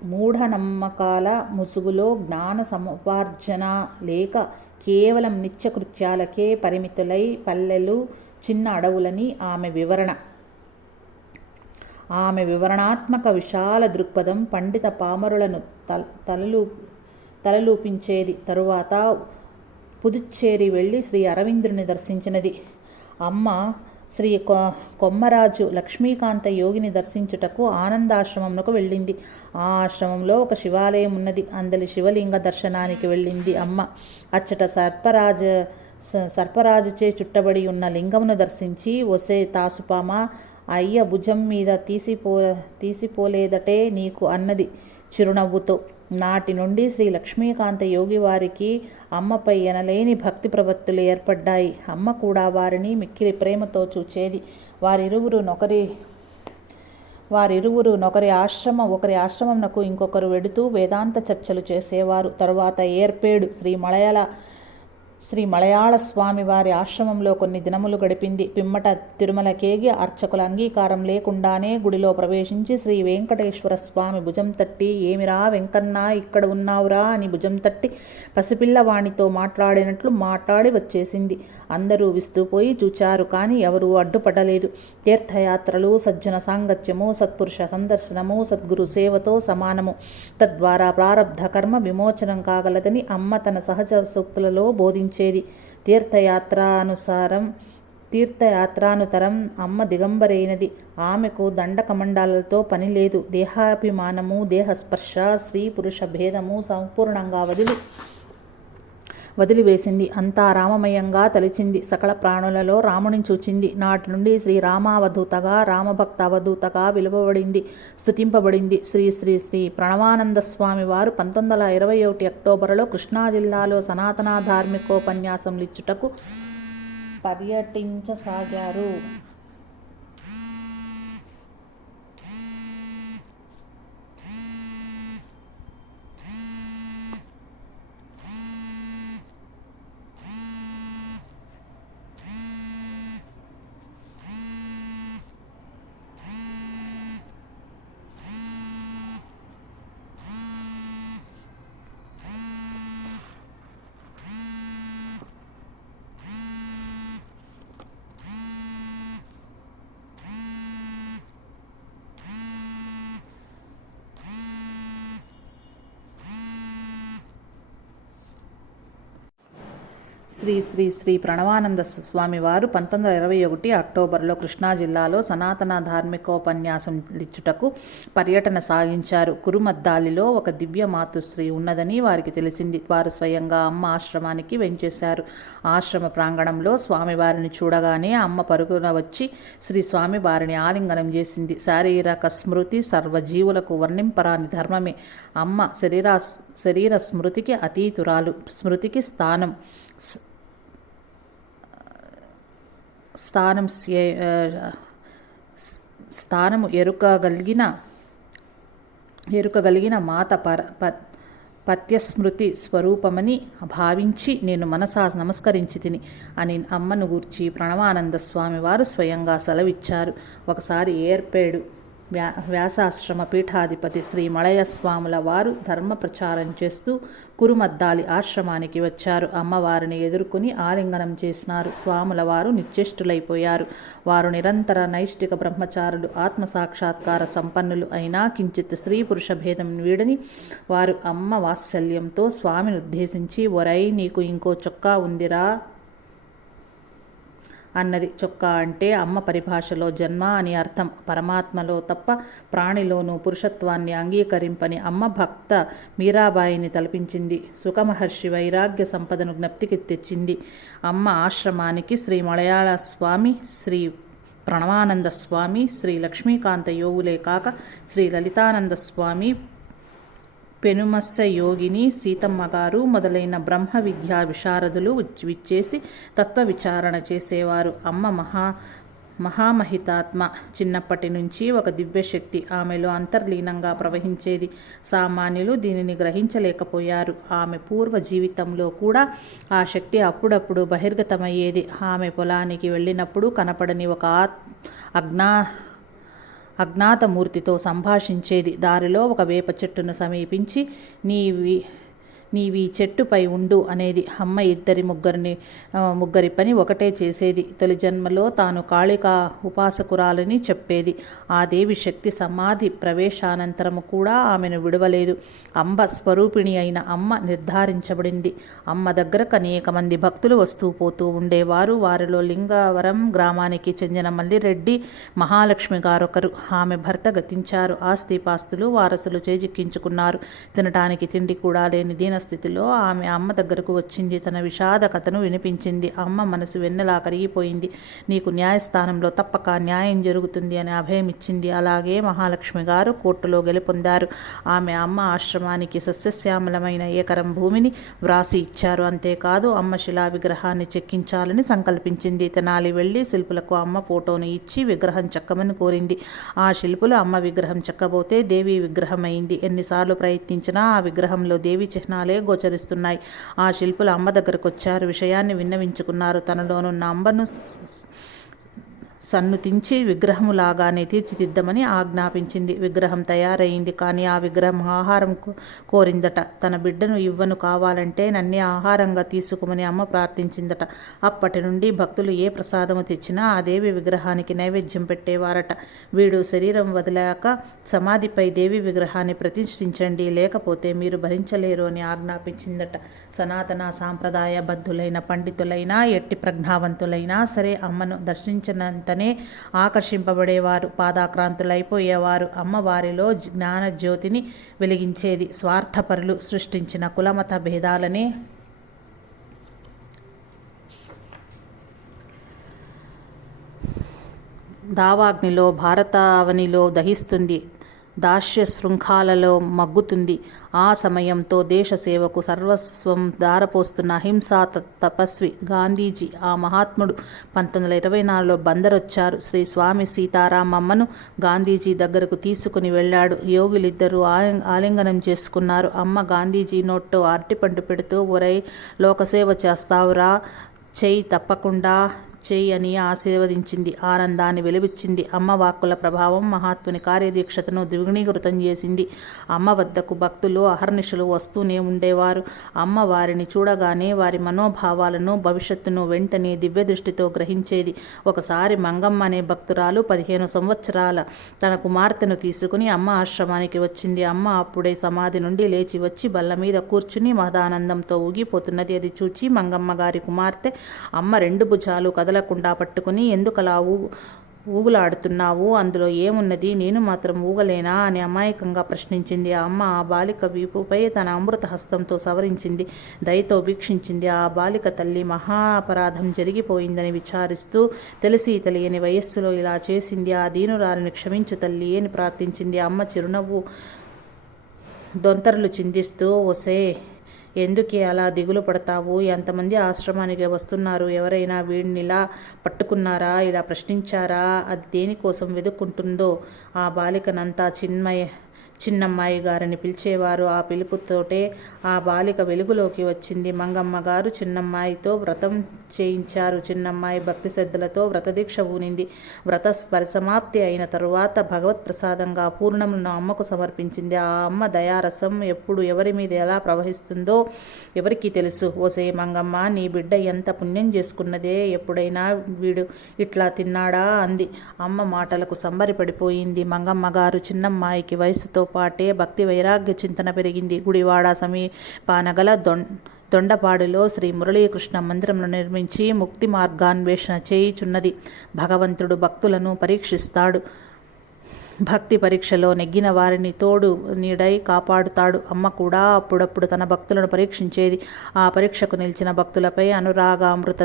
మూఢనమ్మకాల ముసుగులో జ్ఞాన సముపార్జన లేక కేవలం నిత్యకృత్యాలకే పరిమితులై పల్లెలు చిన్న అడవులని ఆమె వివరణ. ఆమె వివరణాత్మక విశాల దృక్పథం పండిత పామరులను తలలూపించేది. తరువాత పుదుచ్చేరి వెళ్ళి శ్రీ అరవిందుని దర్శించినది అమ్మ. శ్రీ కొమ్మరాజు లక్ష్మీకాంత యోగిని దర్శించుటకు ఆనందాశ్రమంకు వెళ్ళింది. ఆ ఆశ్రమంలో ఒక శివాలయం ఉన్నది. అందలి శివలింగ దర్శనానికి వెళ్ళింది అమ్మ. అచ్చట సర్పరాజుచే చుట్టబడి ఉన్న లింగమును దర్శించి, ఒసే తాసుపామ, అయ్య భుజం మీద తీసిపోలేదటే నీకు అన్నది చిరునవ్వుతో. నాటి నుండి శ్రీ లక్ష్మీకాంత యోగి వారికి అమ్మపై ఎనలేని భక్తి ప్రవత్తులు ఏర్పడ్డాయి. అమ్మ కూడా వారిని మిక్కిలి ప్రేమతో చూచేది. వారిరువురు ఒకరి ఆశ్రమంనకు ఇంకొకరు వెడుతూ వేదాంత చర్చలు చేసేవారు. తరువాత ఏర్పేడు శ్రీ మలయాళ స్వామి వారి ఆశ్రమంలో కొన్ని దినములు గడిపింది. పిమ్మట తిరుమలకేగి అర్చకుల అంగీకారం లేకుండానే గుడిలో ప్రవేశించి శ్రీ వెంకటేశ్వర స్వామి భుజం తట్టి, ఏమిరా వెంకన్నా ఇక్కడ ఉన్నావురా అని భుజం తట్టి పసిపిల్లవాణితో మాట్లాడినట్లు మాట్లాడి వచ్చేసింది. అందరూ విస్తుపోయి చూచారు, కానీ ఎవరూ అడ్డుపడలేదు. తీర్థయాత్రలు, సజ్జన సాంగత్యము, సత్పురుష సందర్శనము సద్గురు సేవతో సమానము. తద్వారా ప్రారబ్ధ కర్మ విమోచనం కాగలదని అమ్మ తన సహజ సూక్తులలో బోధించేది. తీర్థయాత్రానుతరం అమ్మ దిగంబరైనది. ఆమెకు దండకమండాలతో పని లేదు. దేహాభిమానము, దేహస్పర్శ, స్త్రీ పురుష భేదము సంపూర్ణంగా వదిలివేసింది. అంతా రామమయంగా తలిచింది. సకల ప్రాణులలో రాముని చూచింది. నాటి నుండి శ్రీ రామావధూతగా, రామభక్త అవధూతగా విలువబడింది, స్తుతింపబడింది. శ్రీ శ్రీ శ్రీ ప్రణవానంద స్వామి వారు 1921 అక్టోబరులో కృష్ణా జిల్లాలో సనాతన ధార్మికోపన్యాసంలిచ్చుటకు పర్యటించసాగారు. శ్రీ శ్రీ శ్రీ ప్రణవానంద స్వామి వారు 1921 అక్టోబర్లో కృష్ణా జిల్లాలో సనాతన ధార్మికోపన్యాసంలిచ్చుటకు పర్యటన సాగించారు. కురుమద్దాలిలో ఒక దివ్య మాతృశ్రీ ఉన్నదని వారికి తెలిసింది. వారు స్వయంగా అమ్మ ఆశ్రమానికి వెంచేశారు. ఆశ్రమ ప్రాంగణంలో స్వామివారిని చూడగానే అమ్మ పరుగున వచ్చి శ్రీ స్వామి వారిని ఆలింగనం చేసింది. శారీరక స్మృతి సర్వజీవులకు వర్ణింపరాని ధర్మమే. అమ్మ శరీర స్మృతికి అతీతురాలు. స్మృతికి స్థానము ఎరుకగలిగిన మాత పత్యస్మృతి స్వరూపమని భావించి నేను మనసా నమస్కరించి తిని అని అమ్మను గూర్చి ప్రణవానంద స్వామి వారు స్వయంగా సెలవిచ్చారు. ఒకసారి ఏర్పేడు వ్యాసాశ్రమ పీఠాధిపతి శ్రీ మలయ స్వాముల వారు ధర్మ ప్రచారం చేస్తూ కురుమద్దాలి ఆశ్రమానికి వచ్చారు. అమ్మవారిని ఎదుర్కొని ఆలింగనం చేసినారు. స్వాముల వారు నిశ్చేష్టులైపోయారు. వారు నిరంతర నైష్టిక బ్రహ్మచారులు, ఆత్మసాక్షాత్కార సంపన్నులు అయినా కించిత్ స్త్రీ పురుష భేదం వీడని వారు అమ్మ వాత్సల్యంతో స్వామిని ఉద్దేశించి, ఒరై నీకు ఇంకో చొక్కా ఉందిరా అన్నది. చొక్కా అంటే అమ్మ పరిభాషలో జన్మ అని అర్థం. పరమాత్మలో తప్ప ప్రాణిలోనూ పురుషత్వాన్ని అంగీకరింపని అమ్మ భక్త మీరాబాయిని తలపించింది. సుఖమహర్షి వైరాగ్య సంపదను జ్ఞప్తికి తెచ్చింది. అమ్మ ఆశ్రమానికి శ్రీ మలయాళ స్వామి, శ్రీ ప్రణవానంద స్వామి, శ్రీ లక్ష్మీకాంత యోగులే కాక శ్రీ లలితానంద స్వామి, పెనుమస్స యోగిని సీతమ్మగారు మొదలైన బ్రహ్మ విద్యా విశారదులు విచ్చేసి తత్వ విచారణ చేసేవారు. అమ్మ మహామహితాత్మ. చిన్నప్పటి నుంచి ఒక దివ్యశక్తి ఆమెలో అంతర్లీనంగా ప్రవహించేది. సామాన్యులు దీనిని గ్రహించలేకపోయారు. ఆమె పూర్వ జీవితంలో కూడా ఆ శక్తి అప్పుడప్పుడు బహిర్గతమయ్యేది. ఆమె పొలానికి వెళ్ళినప్పుడు కనపడని ఒక అజ్ఞాతమూర్తితో సంభాషించేది. దారిలో ఒక వేప చెట్టును సమీపించి నీవి చెట్టుపై ఉండు అనేది. అమ్మ ముగ్గురి పని ఒకటే చేసేది. తొలి జన్మలో తాను కాళికా ఉపాసకురాలని చెప్పేది. ఆ దేవి శక్తి సమాధి ప్రవేశానంతరము కూడా ఆమెను విడవలేదు. అంబ స్వరూపిణి అయిన అమ్మ నిర్ధారించబడింది. అమ్మ దగ్గరకు అనేక మంది భక్తులు వస్తూ పోతూ ఉండేవారు. వారిలో లింగవరం గ్రామానికి చెందిన మల్లిరెడ్డి మహాలక్ష్మి గారొకరు. ఆమె భర్త గతించారు. ఆస్తిపాస్తులు వారసులు చేజిక్కించుకున్నారు. తినటానికి తిండి కూడా లేని దీన స్థితిలో ఆమె అమ్మ దగ్గరకు వచ్చింది. తన విషాద కథను వినిపించింది. అమ్మ మనసు వెన్నెలా కరిగిపోయింది. నీకు న్యాయస్థానంలో తప్పక న్యాయం జరుగుతుంది అని అభయం ఇచ్చింది. అలాగే మహాలక్ష్మి గారు కోర్టులో గెలుపొందారు. ఆమె అమ్మ ఆశ్రమానికి సస్యశ్యామలమైన ఏకరం భూమిని వ్రాసి ఇచ్చారు. అంతేకాదు అమ్మ శిలా విగ్రహాన్ని చెక్కించాలని సంకల్పించింది. తెనాలి వెళ్లి శిల్పులకు అమ్మ ఫోటోను ఇచ్చి విగ్రహం చెక్కమని కోరింది. ఆ శిల్పులు అమ్మ విగ్రహం చెక్కబోతే దేవి విగ్రహం అయింది. ఎన్నిసార్లు ప్రయత్నించినా ఆ విగ్రహంలో దేవి చిహ్నాలే గోచరిస్తున్నాయి. ఆ శిల్పులు అమ్మ దగ్గరకు వచ్చారు. విషయాన్ని విన్నవించుకున్నారు. తనలోనున్న అంబను సన్నుతించి విగ్రహములాగానే తీర్చిదిద్దమని ఆజ్ఞాపించింది. విగ్రహం తయారైంది. కానీ ఆ విగ్రహం ఆహారం కోరిందట. తన బిడ్డను ఇవ్వను, కావాలంటే నన్నే ఆహారంగా తీసుకోమని అమ్మ ప్రార్థించిందట. అప్పటి నుండి భక్తులు ఏ ప్రసాదము తెచ్చినా ఆ దేవి విగ్రహానికి నైవేద్యం పెట్టేవారట. వీడు శరీరం వదిలాక సమాధిపై దేవి విగ్రహాన్ని ప్రతిష్ఠించండి, లేకపోతే మీరు భరించలేరు అని ఆజ్ఞాపించిందట. సనాతన సాంప్రదాయ బద్ధులైన పండితులైనా ఎట్టి ప్రజ్ఞావంతులైనా సరే అమ్మను దర్శించినంత ఆకర్షింపబడేవారు, పాదాక్రాంతులైపోయేవారు. అమ్మవారిలో జ్ఞాన జ్యోతిని వెలిగించేది. స్వార్థపరులు సృష్టించిన కులమత భేదాలనే దావాగ్నిలో భారతావనిలో దహిస్తుంది, దాస్య శృంఖాలలో మగ్గుతుంది. ఆ సమయంతో దేశ సేవకు సర్వస్వం దారపోస్తున్న అహింసా తపస్వి గాంధీజీ, ఆ మహాత్ముడు 1924లో బందరొచ్చారు. శ్రీ స్వామి సీతారామమ్మను గాంధీజీ దగ్గరకు తీసుకుని వెళ్ళాడు. యోగులిద్దరూ ఆలింగనం చేసుకున్నారు. అమ్మ గాంధీజీ నోట్లో అరటిపండు పెడుతూ, ఒరై లోకసేవ చేస్తావురా, చెయ్యి తప్పకుండా చెయ్యి అని ఆశీర్వదించింది. ఆనందాన్ని వెలుబుచ్చింది. అమ్మ వాక్కుల ప్రభావం మహాత్ముని కార్యదీక్షతను ద్విగుణీకృతం చేసింది. అమ్మ వద్దకు భక్తులు అహర్నిశలు వస్తూనే ఉండేవారు. అమ్మ వారిని చూడగానే వారి మనోభావాలను, భవిష్యత్తును వెంటనే దివ్య దృష్టితో గ్రహించేది. ఒకసారి మంగమ్మ అనే భక్తురాలు 15 సంవత్సరాల తన కుమార్తెను తీసుకుని అమ్మ ఆశ్రమానికి వచ్చింది. అమ్మ అప్పుడే సమాధి నుండి లేచి వచ్చి బల్ల మీద కూర్చుని మహదానందంతో ఊగిపోతున్నది. అది చూచి మంగమ్మ గారి కుమార్తె అమ్మ 2 భుజాలు కదలకుండా పట్టుకుని, ఎందుకలా ఊగులాడుతున్నావు, అందులో ఏమున్నది, నేను మాత్రం ఊగలేనా అని అమాయకంగా ప్రశ్నించింది. ఆ అమ్మ ఆ బాలిక వీపుపై తన అమృత హస్తంతో సవరించింది. దయతో వీక్షించింది. ఆ బాలిక తల్లి మహా అపరాధం జరిగిపోయిందని విచారిస్తూ, తెలిసి తెలియని వయస్సులో ఇలా చేసింది, ఆ దీనురాలిని క్షమించు తల్లి అని ప్రార్థించింది. అమ్మ చిరునవ్వు దొంతరలు చిందిస్తూ, ఒసే ఎందుకే అలా దిగులు పడతావు, ఎంతమంది ఆశ్రమానికి వస్తున్నారు, ఎవరైనా వీడినిలా పట్టుకున్నారా, ఇలా ప్రశ్నించారా, అది దేనికోసం వెతుక్కుంటుందో. ఆ బాలికనంతా చిన్నమ్మాయి గారని పిలిచేవారు. ఆ పిలుపుతోటే ఆ బాలిక వెలుగులోకి వచ్చింది. మంగమ్మ గారు చిన్నమ్మాయితో వ్రతం చేయించారు. చిన్నమ్మాయి భక్తి శ్రద్ధలతో వ్రతదీక్ష ఊనింది. వ్రత పరిసమాప్తి అయిన తరువాత భగవత్ ప్రసాదంగా పూర్ణములను అమ్మకు సమర్పించింది. ఆ అమ్మ దయారసం ఎప్పుడు ఎవరి మీద ఎలా ప్రవహిస్తుందో ఎవరికీ తెలుసు. ఓసే మంగమ్మ, నీ బిడ్డ ఎంత పుణ్యం చేసుకున్నదే, ఎప్పుడైనా వీడు ఇట్లా తిన్నాడా అంది. అమ్మ మాటలకు సంబరపడిపోయింది. మంగమ్మ గారు చిన్నమ్మాయికి వయసుతో పాటే భక్తి వైరాగ్య చింతన పెరిగింది. గుడివాడ సమీపానగల దొండపాడులో శ్రీ మురళీకృష్ణ మందిరంలో నిర్మించి ముక్తి మార్గాన్వేషణ చేయుచున్నది. భగవంతుడు భక్తులను పరీక్షిస్తాడు. భక్తి పరీక్షలో నెగ్గిన వారిని తోడు నీడై కాపాడుతాడు. అమ్మ కూడా అప్పుడప్పుడు తన భక్తులను పరీక్షించేది. ఆ పరీక్షకు నిలిచిన భక్తులపై అనురాగామృత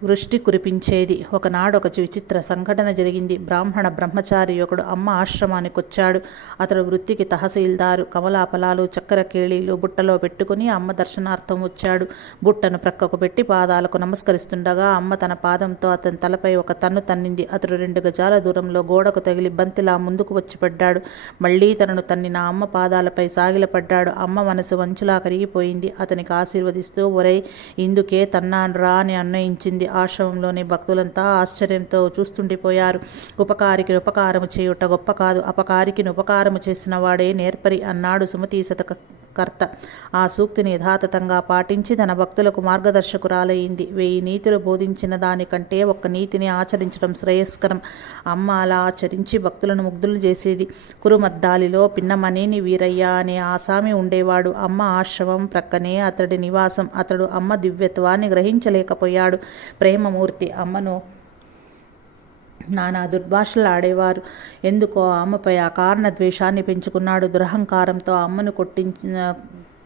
వృష్టి కురిపించేది. ఒకనాడు ఒక విచిత్ర సంఘటన జరిగింది. బ్రాహ్మణ బ్రహ్మచారి ఒకడు అమ్మ ఆశ్రమానికి వచ్చాడు. అతడు వృత్తికి తహసీల్దారు. కమలాఫలాలు, చక్కెర కేళీలు బుట్టలో పెట్టుకుని అమ్మ దర్శనార్థం వచ్చాడు. బుట్టను ప్రక్కకు పెట్టి పాదాలకు నమస్కరిస్తుండగా అమ్మ తన పాదంతో అతని తలపై ఒక తన్ను తన్నింది. అతడు 2 గజాల దూరంలో గోడకు తగిలి బంతిలా ముందుకు వచ్చి పడ్డాడు. మళ్లీ తనను తన్నిన అమ్మ పాదాలపై సాగిలపడ్డాడు. అమ్మ మనసు వంచులా కరిగిపోయింది. అతనికి ఆశీర్వదిస్తూ, ఒరై ఇందుకే తన్నాన్రా అని అన్వయించింది. ఆశ్రమంలోని భక్తులంతా ఆశ్చర్యంతో చూస్తుండిపోయారు. ఉపకారికి ఉపకారము చేయుట గొప్ప కాదు, అపకారికి ఉపకారము చేసిన వాడే నేర్పరి అన్నాడు సుమతి శతకర్త. ఆ సూక్తిని యథాతథంగా పాటించి తన భక్తులకు మార్గదర్శకురాలయ్యింది. 1000 నీతులు బోధించిన దానికంటే 1 నీతిని ఆచరించడం శ్రేయస్కరం. అమ్మ అలా ఆచరించి భక్తులను ముగ్ధులు చేసేది. కురుమద్దాలిలో పిన్నమనేని వీరయ్య అనే ఆసామి ఉండేవాడు. అమ్మ ఆశ్రమం ప్రక్కనే అతడి నివాసం. అతడు అమ్మ దివ్యత్వాన్ని గ్రహించలేకపోయాడు. ప్రేమమూర్తి. అమ్మను నానా దుర్భాషలు ఆడేవారు. ఎందుకో ఆమెపై అకారణ ద్వేషాన్ని పెంచుకున్నాడు. దురహంకారంతో అమ్మను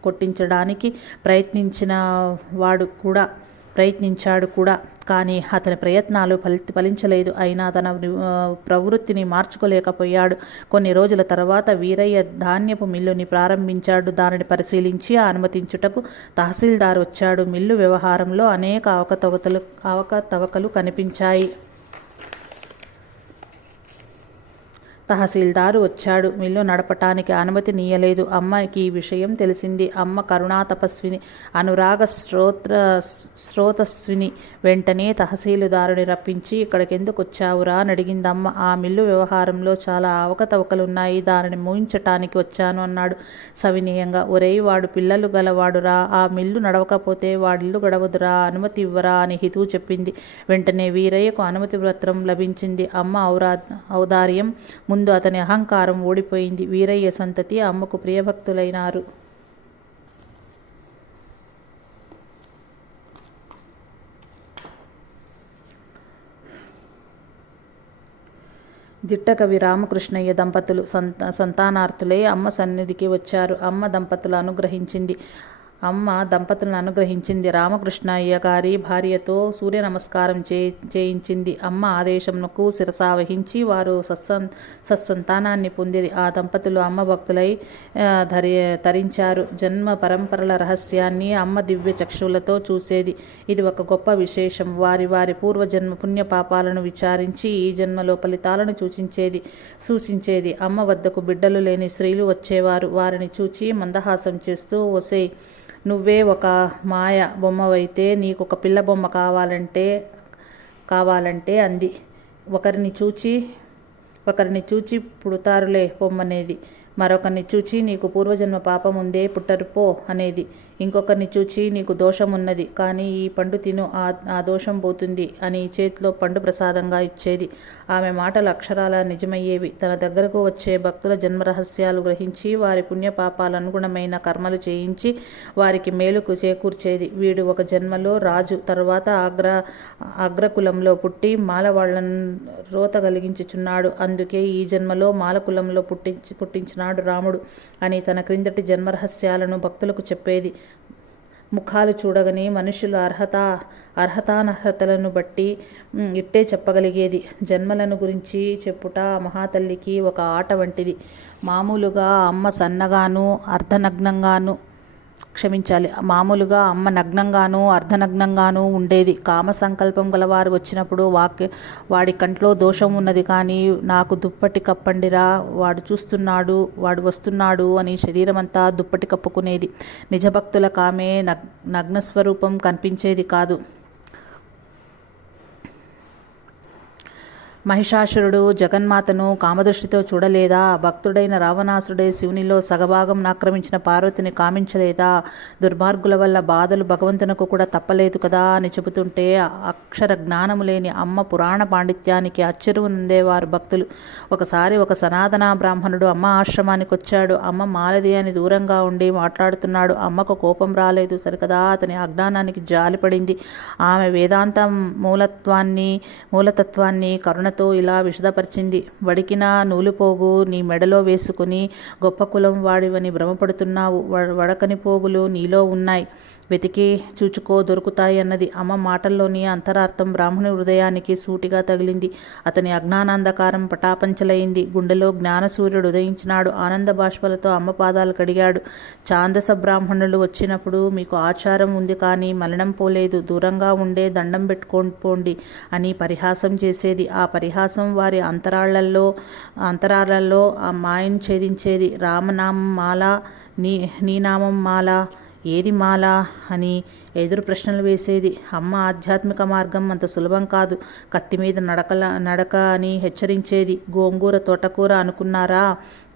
కొట్టించడానికి ప్రయత్నించాడు కూడా. కానీ అతని ప్రయత్నాలు ఫలించలేదు. అయినా తన ప్రవృత్తిని మార్చుకోలేకపోయాడు. కొన్ని రోజుల తర్వాత వీరయ్య ధాన్యపు మిల్లుని ప్రారంభించాడు. దానిని పరిశీలించి అనుమతించుటకు తహసీల్దార్ వచ్చాడు. మిల్లు వ్యవహారంలో అనేక అవకతవకలు కనిపించాయి. తహసీల్దారు వచ్చాడు. మిల్లు నడపటానికి అనుమతి నీయలేదు. అమ్మకి ఈ విషయం తెలిసింది. అమ్మ కరుణా తపస్విని, అనురాగ స్రోతస్విని. వెంటనే తహసీల్దారుని రప్పించి ఇక్కడికెందుకు వచ్చావురా అని అడిగిందమ్మ. ఆ మిల్లు వ్యవహారంలో చాలా అవకతవకలున్నాయి, దానిని మూయించటానికి వచ్చాను అన్నాడు సవినయంగా. ఒరేయ్, వాడు పిల్లలు గలవాడురా, ఆ మిల్లు నడవకపోతే వాడిల్లు గడవదురా, అనుమతి ఇవ్వరా అని హితువు చెప్పింది. వెంటనే వీరయ్యకు అనుమతి పత్రం లభించింది. అమ్మ ఔదార్యం ముందు అతని అహంకారం ఓడిపోయింది. వీరయ్య సంతతి అమ్మకు ప్రియభక్తులైనారు. దిట్టకవి రామకృష్ణయ్య దంపతులు సంతానార్థులై అమ్మ సన్నిధికి వచ్చారు. అమ్మ దంపతులను అనుగ్రహించింది. రామకృష్ణయ్య గారి భార్యతో సూర్య నమస్కారం చేయించింది. అమ్మ ఆదేశంకు శిరసావహించి వారు సత్సంతానాన్ని పొందిరి. ఆ దంపతులు అమ్మ భక్తులై తరించారు. జన్మ పరంపరల రహస్యాన్ని అమ్మ దివ్య చక్షులతో చూసేది. ఇది ఒక గొప్ప విశేషం. వారి వారి పూర్వజన్మ పుణ్యపాపాలను విచారించి ఈ జన్మలో ఫలితాలను సూచించేది. అమ్మ వద్దకు బిడ్డలు లేని స్త్రీలు వచ్చేవారు. వారిని చూచి మందహాసం చేస్తూ, ఒసేయ్, నువ్వే ఒక మాయ బొమ్మవైతే నీకొక పిల్ల బొమ్మ కావాలంటే అంది. ఒకరిని చూచి పుడతారులే పొమ్మనేది. మరొకరిని చూచి నీకు పూర్వజన్మ పాపం ఉందే, పుట్టరు పో అనేది. ఇంకొకరిని చూచి నీకు దోషం ఉన్నది, కానీ ఈ పండు తిను, ఆ దోషం పోతుంది అని చేతిలో పండు ప్రసాదంగా ఇచ్చేది. ఆమె మాటలు అక్షరాల నిజమయ్యేవి. తన దగ్గరకు వచ్చే భక్తుల జన్మరహస్యాలు గ్రహించి వారి పుణ్యపాపాలు అనుగుణమైన కర్మలు చేయించి వారికి మేలుకు చేకూర్చేది. వీడు ఒక జన్మలో రాజు, తరువాత అగ్రకులంలో పుట్టి మాలవాళ్లను రోత కలిగించుచున్నాడు. అందుకే ఈ జన్మలో మాలకులంలో పుట్టించినాడు రాముడు అని తన క్రిందటి జన్మరహస్యాలను భక్తులకు చెప్పేది. ముఖాలు చూడగని మనుషుల అర్హతానర్హతలను బట్టి ఇట్టే చెప్పగలిగేది. జన్మలను గురించి చెప్పుట మహాతల్లికి ఒక ఆట వంటిది. మామూలుగా అమ్మ నగ్నంగానూ అర్ధనగ్నంగానూ ఉండేది. కామ సంకల్పం గలవారు వచ్చినప్పుడు వాడి కంట్లో దోషం ఉన్నది, కానీ నాకు దుప్పటి కప్పండిరా, వాడు వస్తున్నాడు అని శరీరమంతా దుప్పటి కప్పుకునేది. నిజభక్తులకు ఆమె నగ్నస్వరూపం కనిపించేది కాదు. మహిషాసురుడు జగన్మాతను కామదృష్టితో చూడలేదా? భక్తుడైన రావణాసురుడే శివునిలో సగభాగం ఆక్రమించిన పార్వతిని కామించలేదా? దుర్మార్గుల వల్ల బాధలు భగవంతునకు కూడా తప్పలేదు కదా అని చెబుతుంటే అక్షర జ్ఞానము లేని అమ్మ పురాణ పాండిత్యానికి అచ్చెరువునుందేవారు భక్తులు. ఒకసారి ఒక సనాతన బ్రాహ్మణుడు అమ్మ ఆశ్రమానికి వచ్చాడు. అమ్మ మాలది అని దూరంగా ఉండి మాట్లాడుతున్నాడు. అమ్మకు కోపం రాలేదు సరికదా, అతని అజ్ఞానానికి జాలిపడింది. ఆమె వేదాంత మూలతత్వాన్ని కరుణ ఇలా విశదపరిచింది. వడికిన నూలుపోగు నీ మెడలో వేసుకుని గొప్ప కులం వాడివని భ్రమపడుతున్నావు. వడకని పోగులు నీలో ఉన్నాయి, వెతికి చూచుకో, దొరుకుతాయి అన్నది. అమ్మ మాటల్లోని అంతరార్థం బ్రాహ్మణి హృదయానికి సూటిగా తగిలింది. అతని అజ్ఞానాంధకారం పటాపంచలైంది. గుండెలో జ్ఞానసూర్యుడు ఉదయించినాడు. ఆనంద బాష్పలతో అమ్మ పాదాలు కడిగాడు. ఛాందస బ్రాహ్మణులు వచ్చినప్పుడు మీకు ఆచారం ఉంది, కానీ మలినం పోలేదు, దూరంగా ఉండే దండం పెట్టుకోండి అని పరిహాసం చేసేది. ఆ పరిహాసం వారి అంతరాలలో ఆ మాయను ఛేదించేది. రామనామం మాల, నీ నామం మాల, ఏది మాల అని ఎదురు ప్రశ్నలు వేసేది. అమ్మ ఆధ్యాత్మిక మార్గం అంత సులభం కాదు, కత్తి మీద నడక అని హెచ్చరించేది. గోంగూర తోటకూర అనుకున్నారా?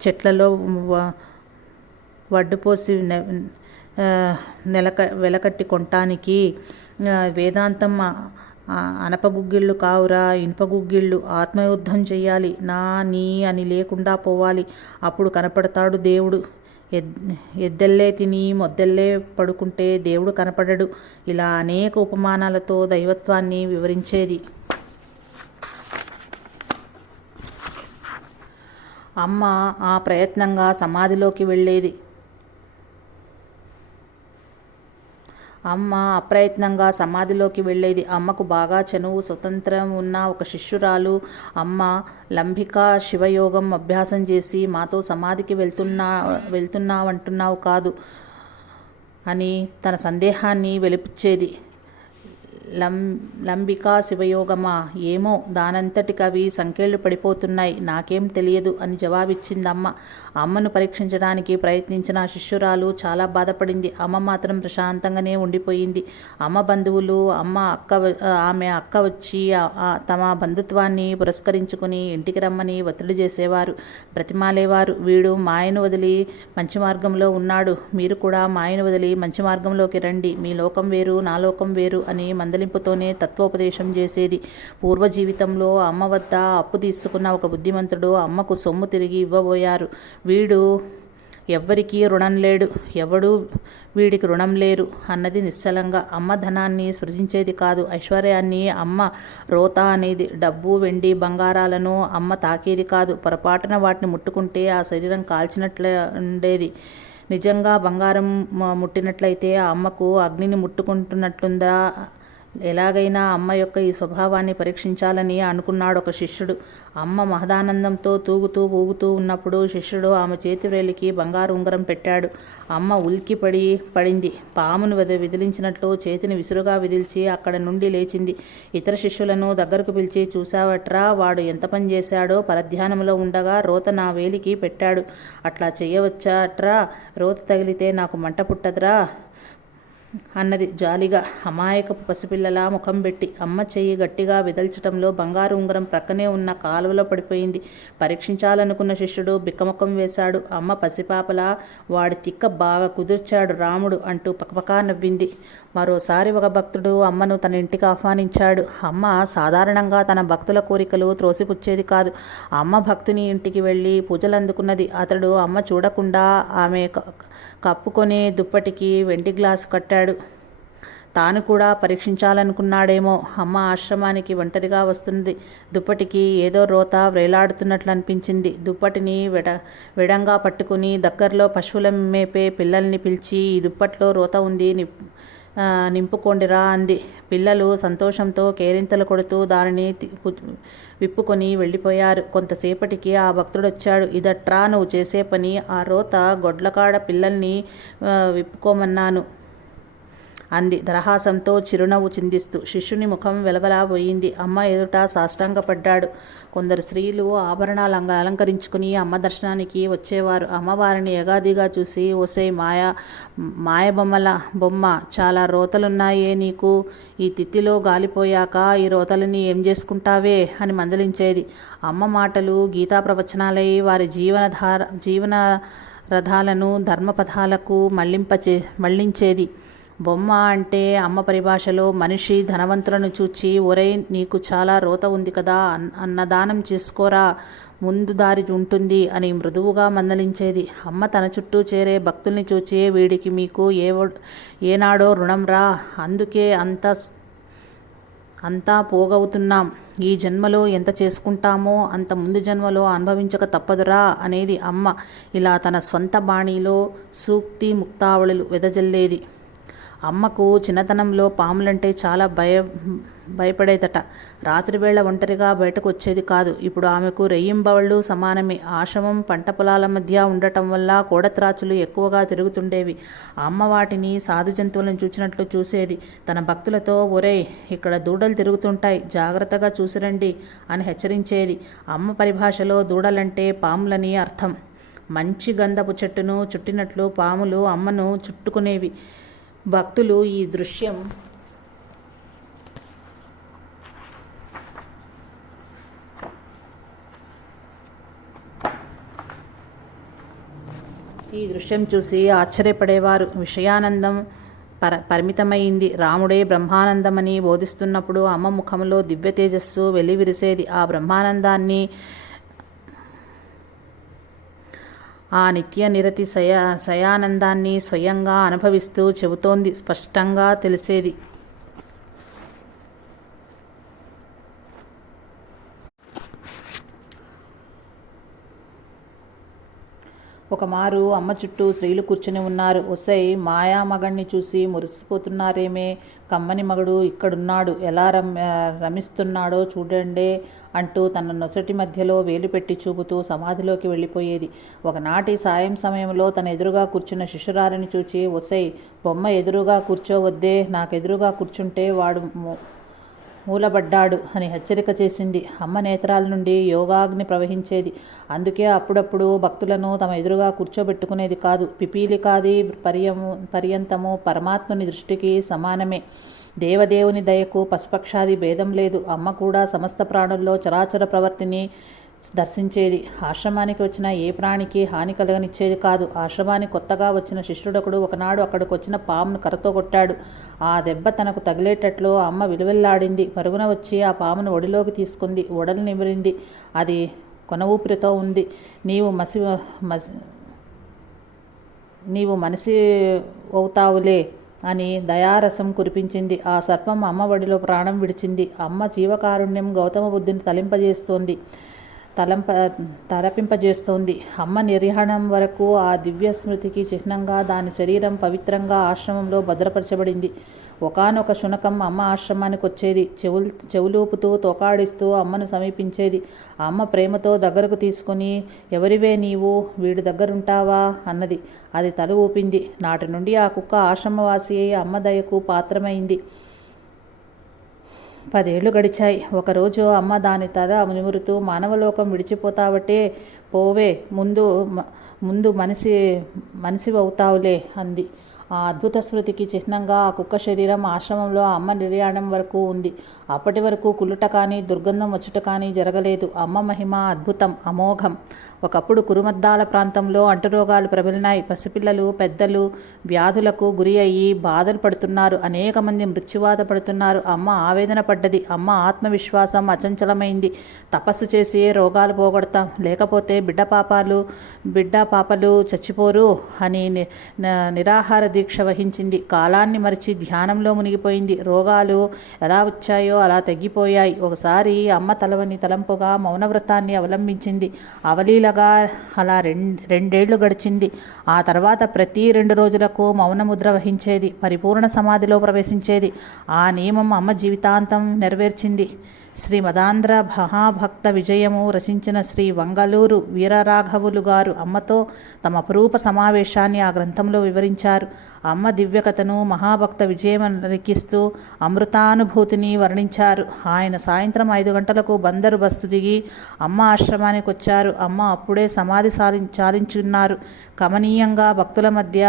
చెట్లలో వడ్డుపోసి వెలకట్టి కొనటానికి. వేదాంతం అనపగుగ్గిళ్ళు కావురా, ఇనుపగుగ్గిళ్ళు. ఆత్మయుద్ధం చెయ్యాలి, నీ అని లేకుండా పోవాలి. అప్పుడు కనపడతాడు దేవుడు. ఎద్దెల్లే తిని మొద్దెల్లే పడుకుంటే దేవుడు కనపడడు. ఇలా అనేక ఉపమానాలతో దైవత్వాన్ని వివరించేది. అమ్మ ఆ ప్రయత్నంగా సమాధిలోకి వెళ్ళేది. అమ్మ అప్రయత్నంగా సమాధిలోకి వెళ్ళేది. అమ్మకు బాగా చనువు స్వతంత్రం ఉన్న ఒక శిష్యురాలు, అమ్మ లంబికా శివయోగం అభ్యాసం చేసి మాతో సమాధికి వెళ్తున్నావంటున్నావు కాదు అని తన సందేహాన్ని వెలిపుచ్చేది. లంబికా శివయోగమా? ఏమో, దానంతటికవి సంకెళ్ళు పడిపోతున్నాయి, నాకేం తెలియదు అని జవాబిచ్చిందమ్మ. అమ్మను పరీక్షించడానికి ప్రయత్నించిన శిష్యురాలు చాలా బాధపడింది. అమ్మ మాత్రం ప్రశాంతంగానే ఉండిపోయింది. అమ్మ బంధువులు ఆమె అక్క వచ్చి తమ బంధుత్వాన్ని పురస్కరించుకుని ఇంటికి రమ్మని ఒత్తిడి చేసేవారు, బ్రతిమాలేవారు. వీడు మాయను వదిలి మంచి మార్గంలో ఉన్నాడు, మీరు కూడా మాయను వదిలి మంచి మార్గంలోకి రండి, మీ లోకం వేరు నా లోకం వేరు అని మందలింపుతోనే తత్వోపదేశం చేసేది. పూర్వజీవితంలో అమ్మ వద్ద అప్పు తీసుకున్న ఒక బుద్ధిమంతుడు అమ్మకు సొమ్ము తిరిగి ఇవ్వబోయారు. వీడు ఎవ్వరికీ రుణం లేడు, ఎవడూ వీడికి రుణం లేరు అన్నది నిశ్చలంగా. అమ్మ ధనాన్ని సృజించేది కాదు, ఐశ్వర్యాన్ని అమ్మ రోత అనేది. డబ్బు వెండి బంగారాలను అమ్మ తాకేది కాదు. పొరపాటున వాటిని ముట్టుకుంటే ఆ శరీరం కాల్చినట్లే ఉండేది. నిజంగా బంగారం ముట్టినట్లయితే ఆ అమ్మకు అగ్నిని ముట్టుకుంటున్నట్లుందా? ఎలాగైనా అమ్మ యొక్క ఈ స్వభావాన్ని పరీక్షించాలని అనుకున్నాడు ఒక శిష్యుడు. అమ్మ మహదానందంతో తూగుతూ ఊగుతూ ఉన్నప్పుడు శిష్యుడు ఆమె చేతి వ్రేలికి బంగారు ఉంగరం పెట్టాడు. అమ్మ ఉలిక్కి పడింది. పామును విదిలించినట్లు చేతిని విసురుగా విదిల్చి అక్కడ నుండి లేచింది. ఇతర శిష్యులను దగ్గరకు పిలిచి, చూసావట్రా, వాడు ఎంత పని చేశాడో, పరధ్యానంలో ఉండగా రోత నా వేలికి పెట్టాడు. అట్లా చెయ్యవచ్చాట్రా? రోత తగిలితే నాకు మంట పుట్టదురా అన్నది జాలిగా, అమాయకపు పసిపిల్లలా ముఖం పెట్టి. అమ్మ చెయ్యి గట్టిగా విదల్చటంలో బంగారు ఉంగరం ప్రక్కనే ఉన్న కాలువలో పడిపోయింది. పరీక్షించాలనుకున్న శిష్యుడు బిక్కముఖం వేశాడు. అమ్మ పసిపాపలా, వాడి తిక్క బాగా కుదిర్చాడు రాముడు అంటూ పకపకా నవ్వింది. మరోసారి ఒక భక్తుడు అమ్మను తన ఇంటికి ఆహ్వానించాడు. అమ్మ సాధారణంగా తన భక్తుల కోరికలు త్రోసిపుచ్చేది కాదు. అమ్మ భక్తుని ఇంటికి వెళ్ళి పూజలు అందుకున్నది. అతడు అమ్మ చూడకుండా ఆమె కప్పుకొనే దుప్పటికి వెండి గ్లాసు కట్టాడు. తాను కూడా పరీక్షించాలనుకున్నాడేమో. అమ్మ ఆశ్రమానికి ఒంటరిగా వస్తుంది. దుప్పటికి ఏదో రోత వ్రేలాడుతున్నట్లు అనిపించింది. దుప్పటిని విడంగా పట్టుకుని దగ్గరలో పశువుల మేపే పిల్లల్ని పిలిచి, ఈ దుప్పట్లో రోత ఉంది, నింపుకోండిరా అంది. పిల్లలు సంతోషంతో కేరింతలు కొడుతూ దానిని విప్పుకొని వెళ్ళిపోయారు. కొంతసేపటికి ఆ భక్తుడొచ్చాడు. ఇదట్రా నువ్వు చేసే పని, ఆ రోత గొడ్లకాడ పిల్లల్ని విప్పుకోమన్నాను అంది దరహాసంతో చిరునవ్వు చిందిస్తూ. శిష్యుని ముఖం వెలవెలబోయింది. అమ్మ ఎదుట సాష్టాంగపడ్డాడు. కొందరు స్త్రీలు ఆభరణాలు అలంకరించుకుని అమ్మ దర్శనానికి వచ్చేవారు. అమ్మవారిని ఎగాదిగా చూసి, ఓసే బొమ్మ, చాలా రోతలున్నాయే నీకు, ఈ తిత్తిలో గాలిపోయాక ఈ రోతలని ఏం చేసుకుంటావే అని మందలించేది. అమ్మ మాటలు గీతా ప్రవచనాలై వారి జీవన రథాలను ధర్మపథాలకు మళ్లించేది. బొమ్మ అంటే అమ్మ పరిభాషలో మనిషి. ధనవంతులను చూచి, ఒరేయ్, నీకు చాలా రోత ఉంది కదా, అన్నదానం చేసుకోరా, ముందు దారి ఉంటుంది అని మృదువుగా మందలించేది. అమ్మ తన చుట్టూ చేరే భక్తుల్ని చూచి, వీడికి మీకు ఏనాడో రుణం రా, అందుకే అంతా పోగవుతున్నాం. ఈ జన్మలో ఎంత చేసుకుంటామో అంత ముందు జన్మలో అనుభవించక తప్పదురా అనేది అమ్మ. ఇలా తన స్వంత బాణీలో సూక్తి ముక్తావళులు వెదజల్లేది. అమ్మకు చిన్నతనంలో పాములంటే చాలా భయపడేదట. రాత్రివేళ ఒంటరిగా బయటకు వచ్చేది కాదు. ఇప్పుడు ఆమెకు రెయ్యింబవళ్ళు సమానమే. ఆశ్రమం పంట పొలాల మధ్య ఉండటం వల్ల కోడత్రాచులు ఎక్కువగా తిరుగుతుండేవి. అమ్మ వాటిని సాధు జంతువులను చూచినట్లు చూసేది. తన భక్తులతో, ఒరేయ్, ఇక్కడ దూడలు తిరుగుతుంటాయి, జాగ్రత్తగా చూసిరండి అని హెచ్చరించేది. అమ్మ పరిభాషలో దూడలంటే పాములని అర్థం. మంచి గంధపు చెట్టును చుట్టినట్లు పాములు అమ్మను చుట్టుకునేవి. భక్తులు ఈ దృశ్యం చూసి ఆశ్చర్యపడేవారు. విషయానందం పరిమితమైంది. రాముడే బ్రహ్మానందమని బోధిస్తున్నప్పుడు అమ్మ ముఖంలో దివ్య తేజస్సు వెల్లివిరిసేది. ఆ బ్రహ్మానందాన్ని, ఆ నిత్య నిరతి శయానందాన్ని స్వయంగా అనుభవిస్తూ చెబుతోంది స్పష్టంగా తెలిసేది. ఒకమారు అమ్మ చుట్టూ స్త్రీలు కూర్చుని ఉన్నారు. ఒసై మాయా మగణ్ణి చూసి మురిసిపోతున్నారేమే, కమ్మని మగడు ఇక్కడున్నాడు, ఎలా రమిస్తున్నాడో చూడండే అంటూ తన నొసటి మధ్యలో వేలు పెట్టి చూపుతూ సమాధిలోకి వెళ్ళిపోయేది. ఒకనాటి సాయం సమయంలో తన ఎదురుగా కూర్చున్న శిశురాలిని చూచి, ఒసై బొమ్మ ఎదురుగా కూర్చోవద్దే, నాకెదురుగా కూర్చుంటే వాడు మూలబడ్డాడు అని హెచ్చరిక చేసింది. అమ్మ నేత్రాల నుండి యోగాగ్ని ప్రవహించేది. అందుకే అప్పుడప్పుడు భక్తులను తమ ఎదురుగా కూర్చోబెట్టుకునేది కాదు. పిపీలికాది పర్యంతము పరమాత్ముని దృష్టికి సమానమే. దేవదేవుని దయకు పశుపక్షాది భేదం లేదు. అమ్మ కూడా సమస్త ప్రాణుల్లో చరాచర ప్రవర్తిని దర్శించేది. ఆశ్రమానికి వచ్చిన ఏ ప్రాణికి హాని కలగనిచ్చేది కాదు. ఆశ్రమానికి కొత్తగా వచ్చిన శిష్యుడొకడు ఒకనాడు అక్కడికి వచ్చిన పామును కర్రతో కొట్టాడు. ఆ దెబ్బ తనకు తగిలేటట్లు అమ్మ విలువెల్లాడింది. పరుగున వచ్చి ఆ పామును ఒడిలోకి తీసుకుంది. ఒడలు నిమిరింది. అది కొన ఊపిరితో ఉంది. నీవు మనిషి అవుతావులే అని దయారసం కురిపించింది. ఆ సర్పం అమ్మ ఒడిలో ప్రాణం విడిచింది. అమ్మ జీవకారుణ్యం గౌతమ బుద్ధుని తలపింపజేస్తోంది. అమ్మ నిర్యాణం వరకు ఆ దివ్య స్మృతికి చిహ్నంగా దాని శరీరం పవిత్రంగా ఆశ్రమంలో భద్రపరచబడింది. ఒకానొక శునకం అమ్మ ఆశ్రమానికి వచ్చేది. చెవులూపుతూ తోకాడిస్తూ అమ్మను సమీపించేది. అమ్మ ప్రేమతో దగ్గరకు తీసుకుని, ఎవరివే నీవు, వీడి దగ్గరుంటావా అన్నది. అది తల ఊపింది. నాటి నుండి ఆ కుక్క ఆశ్రమవాసి అయి అమ్మ దయకు పాత్రమైంది. 10 ఏళ్లు గడిచాయి. ఒకరోజు అమ్మ దాని తల నిమురుతూ, మానవలోకం విడిచిపోతావటే, పోవే, ముందు మనిషి అవుతావులే అంది. ఆ అద్భుత స్మృతికి చిహ్నంగా ఆ కుక్క శరీరం ఆశ్రమంలో అమ్మ నిర్యాణం వరకు ఉంది. అప్పటి వరకు కుళ్ళుట కానీ దుర్గంధం వచ్చుట కానీ జరగలేదు. అమ్మ మహిమ అద్భుతం, అమోఘం. ఒకప్పుడు కురుమద్దాల ప్రాంతంలో అంటురోగాలు ప్రబలినాయి. పసిపిల్లలు, పెద్దలు వ్యాధులకు గురి అయ్యి బాధలు పడుతున్నారు. అనేక మంది మృత్యువాత పడుతున్నారు. అమ్మ ఆవేదన పడ్డది. అమ్మ ఆత్మవిశ్వాసం అచంచలమైంది. తపస్సు చేసి రోగాలు పోగొడతాం, లేకపోతే బిడ్డ పాపలు చచ్చిపోరు అని నిరాహార దీక్ష వహించింది. కాలాన్ని మరిచి ధ్యానంలో మునిగిపోయింది. రోగాలు ఎలా వచ్చాయో అలా తగ్గిపోయాయి. ఒకసారి అమ్మ తలవని తలంపుగా మౌనవ్రతాన్ని అవలంబించింది. అవలీలగా అలా 2 ఏళ్లు గడిచింది. ఆ తర్వాత ప్రతి 2 రోజులకు మౌనముద్ర వహించేది. పరిపూర్ణ సమాధిలో ప్రవేశించేది. ఆ నియమం అమ్మ జీవితాంతం నెరవేర్చింది. శ్రీ మదాంధ్ర మహాభక్త విజయము రచించిన శ్రీ వంగలూరు వీరరాఘవులు గారు అమ్మతో తమ అపురూప సమావేశాన్ని ఆ గ్రంథంలో వివరించారు. అమ్మ దివ్యకథను, మహాభక్త విజయం లిఖిస్తూ అమృతానుభూతిని వర్ణించారు. ఆయన సాయంత్రం 5 గంటలకు బందరు బస్సు దిగి అమ్మ ఆశ్రమానికి వచ్చారు. అమ్మ అప్పుడే సమాధి చాలించున్నారు. కమనీయంగా భక్తుల మధ్య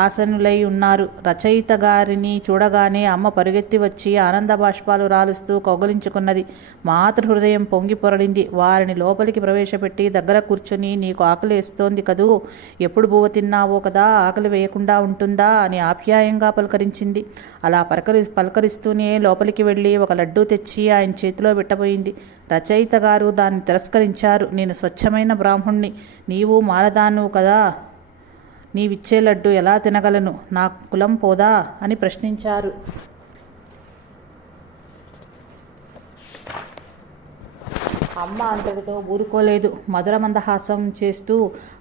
ఆసనులై ఉన్నారు. రచయిత గారిని చూడగానే అమ్మ పరుగెత్తి వచ్చి ఆనంద బాష్పాలు రాలుస్తూ కౌగలించుకున్నది. మాతృహృదయం పొంగి పొరలింది. వారిని లోపలికి ప్రవేశపెట్టి దగ్గర కూర్చొని, నీకు ఆకలి వేస్తోంది కదూ, ఎప్పుడు బువ్వ తిన్నావో కదా, ఆకలి వేయకుండా ఉంటుందా అని ఆప్యాయంగా పలకరించింది. అలా పలకరిస్తూనే లోపలికి వెళ్ళి ఒక లడ్డూ తెచ్చి ఆయన చేతిలో పెట్టబోయింది. రచయిత గారు దాన్ని తిరస్కరించారు. నేను స్వచ్ఛమైన బ్రాహ్మణ్ణి, నీవు మాలదానువు కదా, నీవిచ్చే లడ్డు ఎలా తినగలను, నా కులం పోదా అని ప్రశ్నించారు. అమ్మ అంతటితో ఊరుకోలేదు. మధుర మందహాసం చేస్తూ,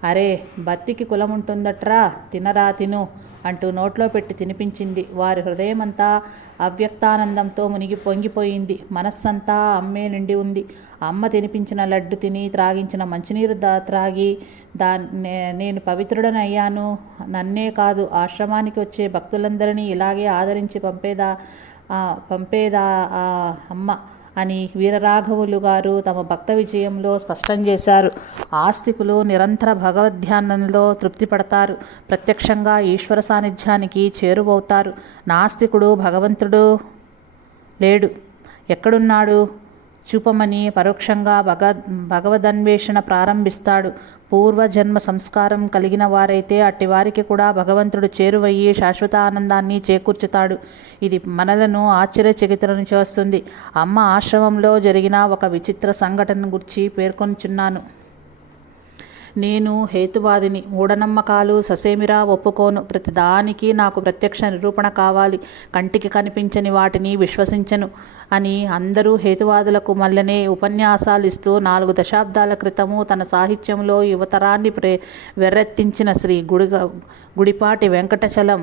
అరే బత్తికి కులం ఉంటుందట్రా, తినరా తిను అంటూ నోట్లో పెట్టి తినిపించింది. వారి హృదయమంతా అవ్యక్తానందంతో పొంగిపోయింది. మనస్సంతా అమ్మే నిండి ఉంది. అమ్మ తినిపించిన లడ్డు తిని, త్రాగించిన మంచినీరు త్రాగి నేను పవిత్రుడనయ్యాను, నన్నే కాదు ఆశ్రమానికి వచ్చే భక్తులందరినీ ఇలాగే ఆదరించి పంపేదా అమ్మ అని వీరరాఘవులు గారు తమ భక్త విజయంలో స్పష్టం చేశారు. ఆస్తికులు నిరంతర భగవద్ధ్యానంలో తృప్తి పడతారు, ప్రత్యక్షంగా ఈశ్వర సాన్నిధ్యానికి చేరువవుతారు. నాస్తికుడు భగవంతుడు లేడు, ఎక్కడున్నాడు చూపమని పరోక్షంగా భగవదన్వేషణ ప్రారంభిస్తాడు. పూర్వజన్మ సంస్కారం కలిగిన వారైతే అట్టివారికి కూడా భగవంతుడు చేరువయ్యి శాశ్వత ఆనందాన్ని చేకూర్చుతాడు. ఇది మనలను ఆశ్చర్యచకితులను చేస్తుంది. అమ్మ ఆశ్రమంలో జరిగిన ఒక విచిత్ర సంఘటన గురించి పేర్కొంచున్నాను. నేను హేతువాదిని. మూఢనమ్మకాలు ససేమిరా ఒప్పుకోను. ప్రతిదానికి నాకు ప్రత్యక్ష నిరూపణ కావాలి. కంటికి కనిపించని వాటిని విశ్వసించను అని అందరూ హేతువాదులకు మల్లనే ఉపన్యాసాలు ఇస్తూ 4 దశాబ్దాల క్రితము తన సాహిత్యంలో యువతరాన్ని వెర్రెత్తించిన శ్రీ గుడిపాటి వెంకటచలం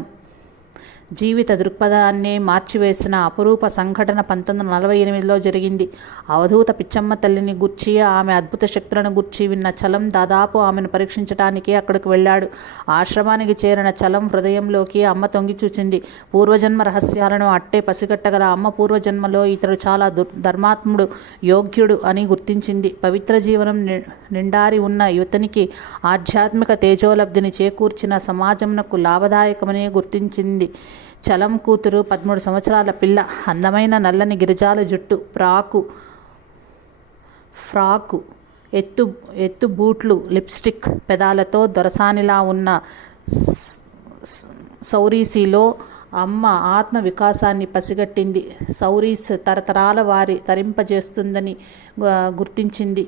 జీవిత దృక్పథాన్నే మార్చివేసిన అపురూప సంఘటన 1948లో జరిగింది. అవధూత పిచ్చమ్మ తల్లిని గూర్చి, ఆమె అద్భుత శక్తులను గూర్చి విన్న చలం దాదాపు ఆమెను పరీక్షించడానికి అక్కడికి వెళ్ళాడు. ఆశ్రమానికి చేరిన చలం హృదయంలోకి అమ్మ తొంగి చూచింది. పూర్వజన్మ రహస్యాలను అట్టే పసిగట్టగల అమ్మ పూర్వజన్మలో ఇతడు చాలా ధర్మాత్ముడు, యోగ్యుడు అని గుర్తించింది. పవిత్ర జీవనం నిండారి ఉన్న యువతనికి ఆధ్యాత్మిక తేజోలబ్ధిని చేకూర్చిన సమాజమునకు లాభదాయకమని గుర్తించింది. చలం కూతురు 13 సంవత్సరాల పిల్ల. అందమైన నల్లని గిరిజాల జుట్టు, ఫ్రాకు, ఎత్తు బూట్లు, లిప్స్టిక్, పెదాలతో దొరసానిలా ఉన్న సౌరీసిలో అమ్మ ఆత్మ వికాసాన్ని పసిగట్టింది. సౌరీస్ తరతరాల వారి తరింపజేస్తుందని గుర్తించింది.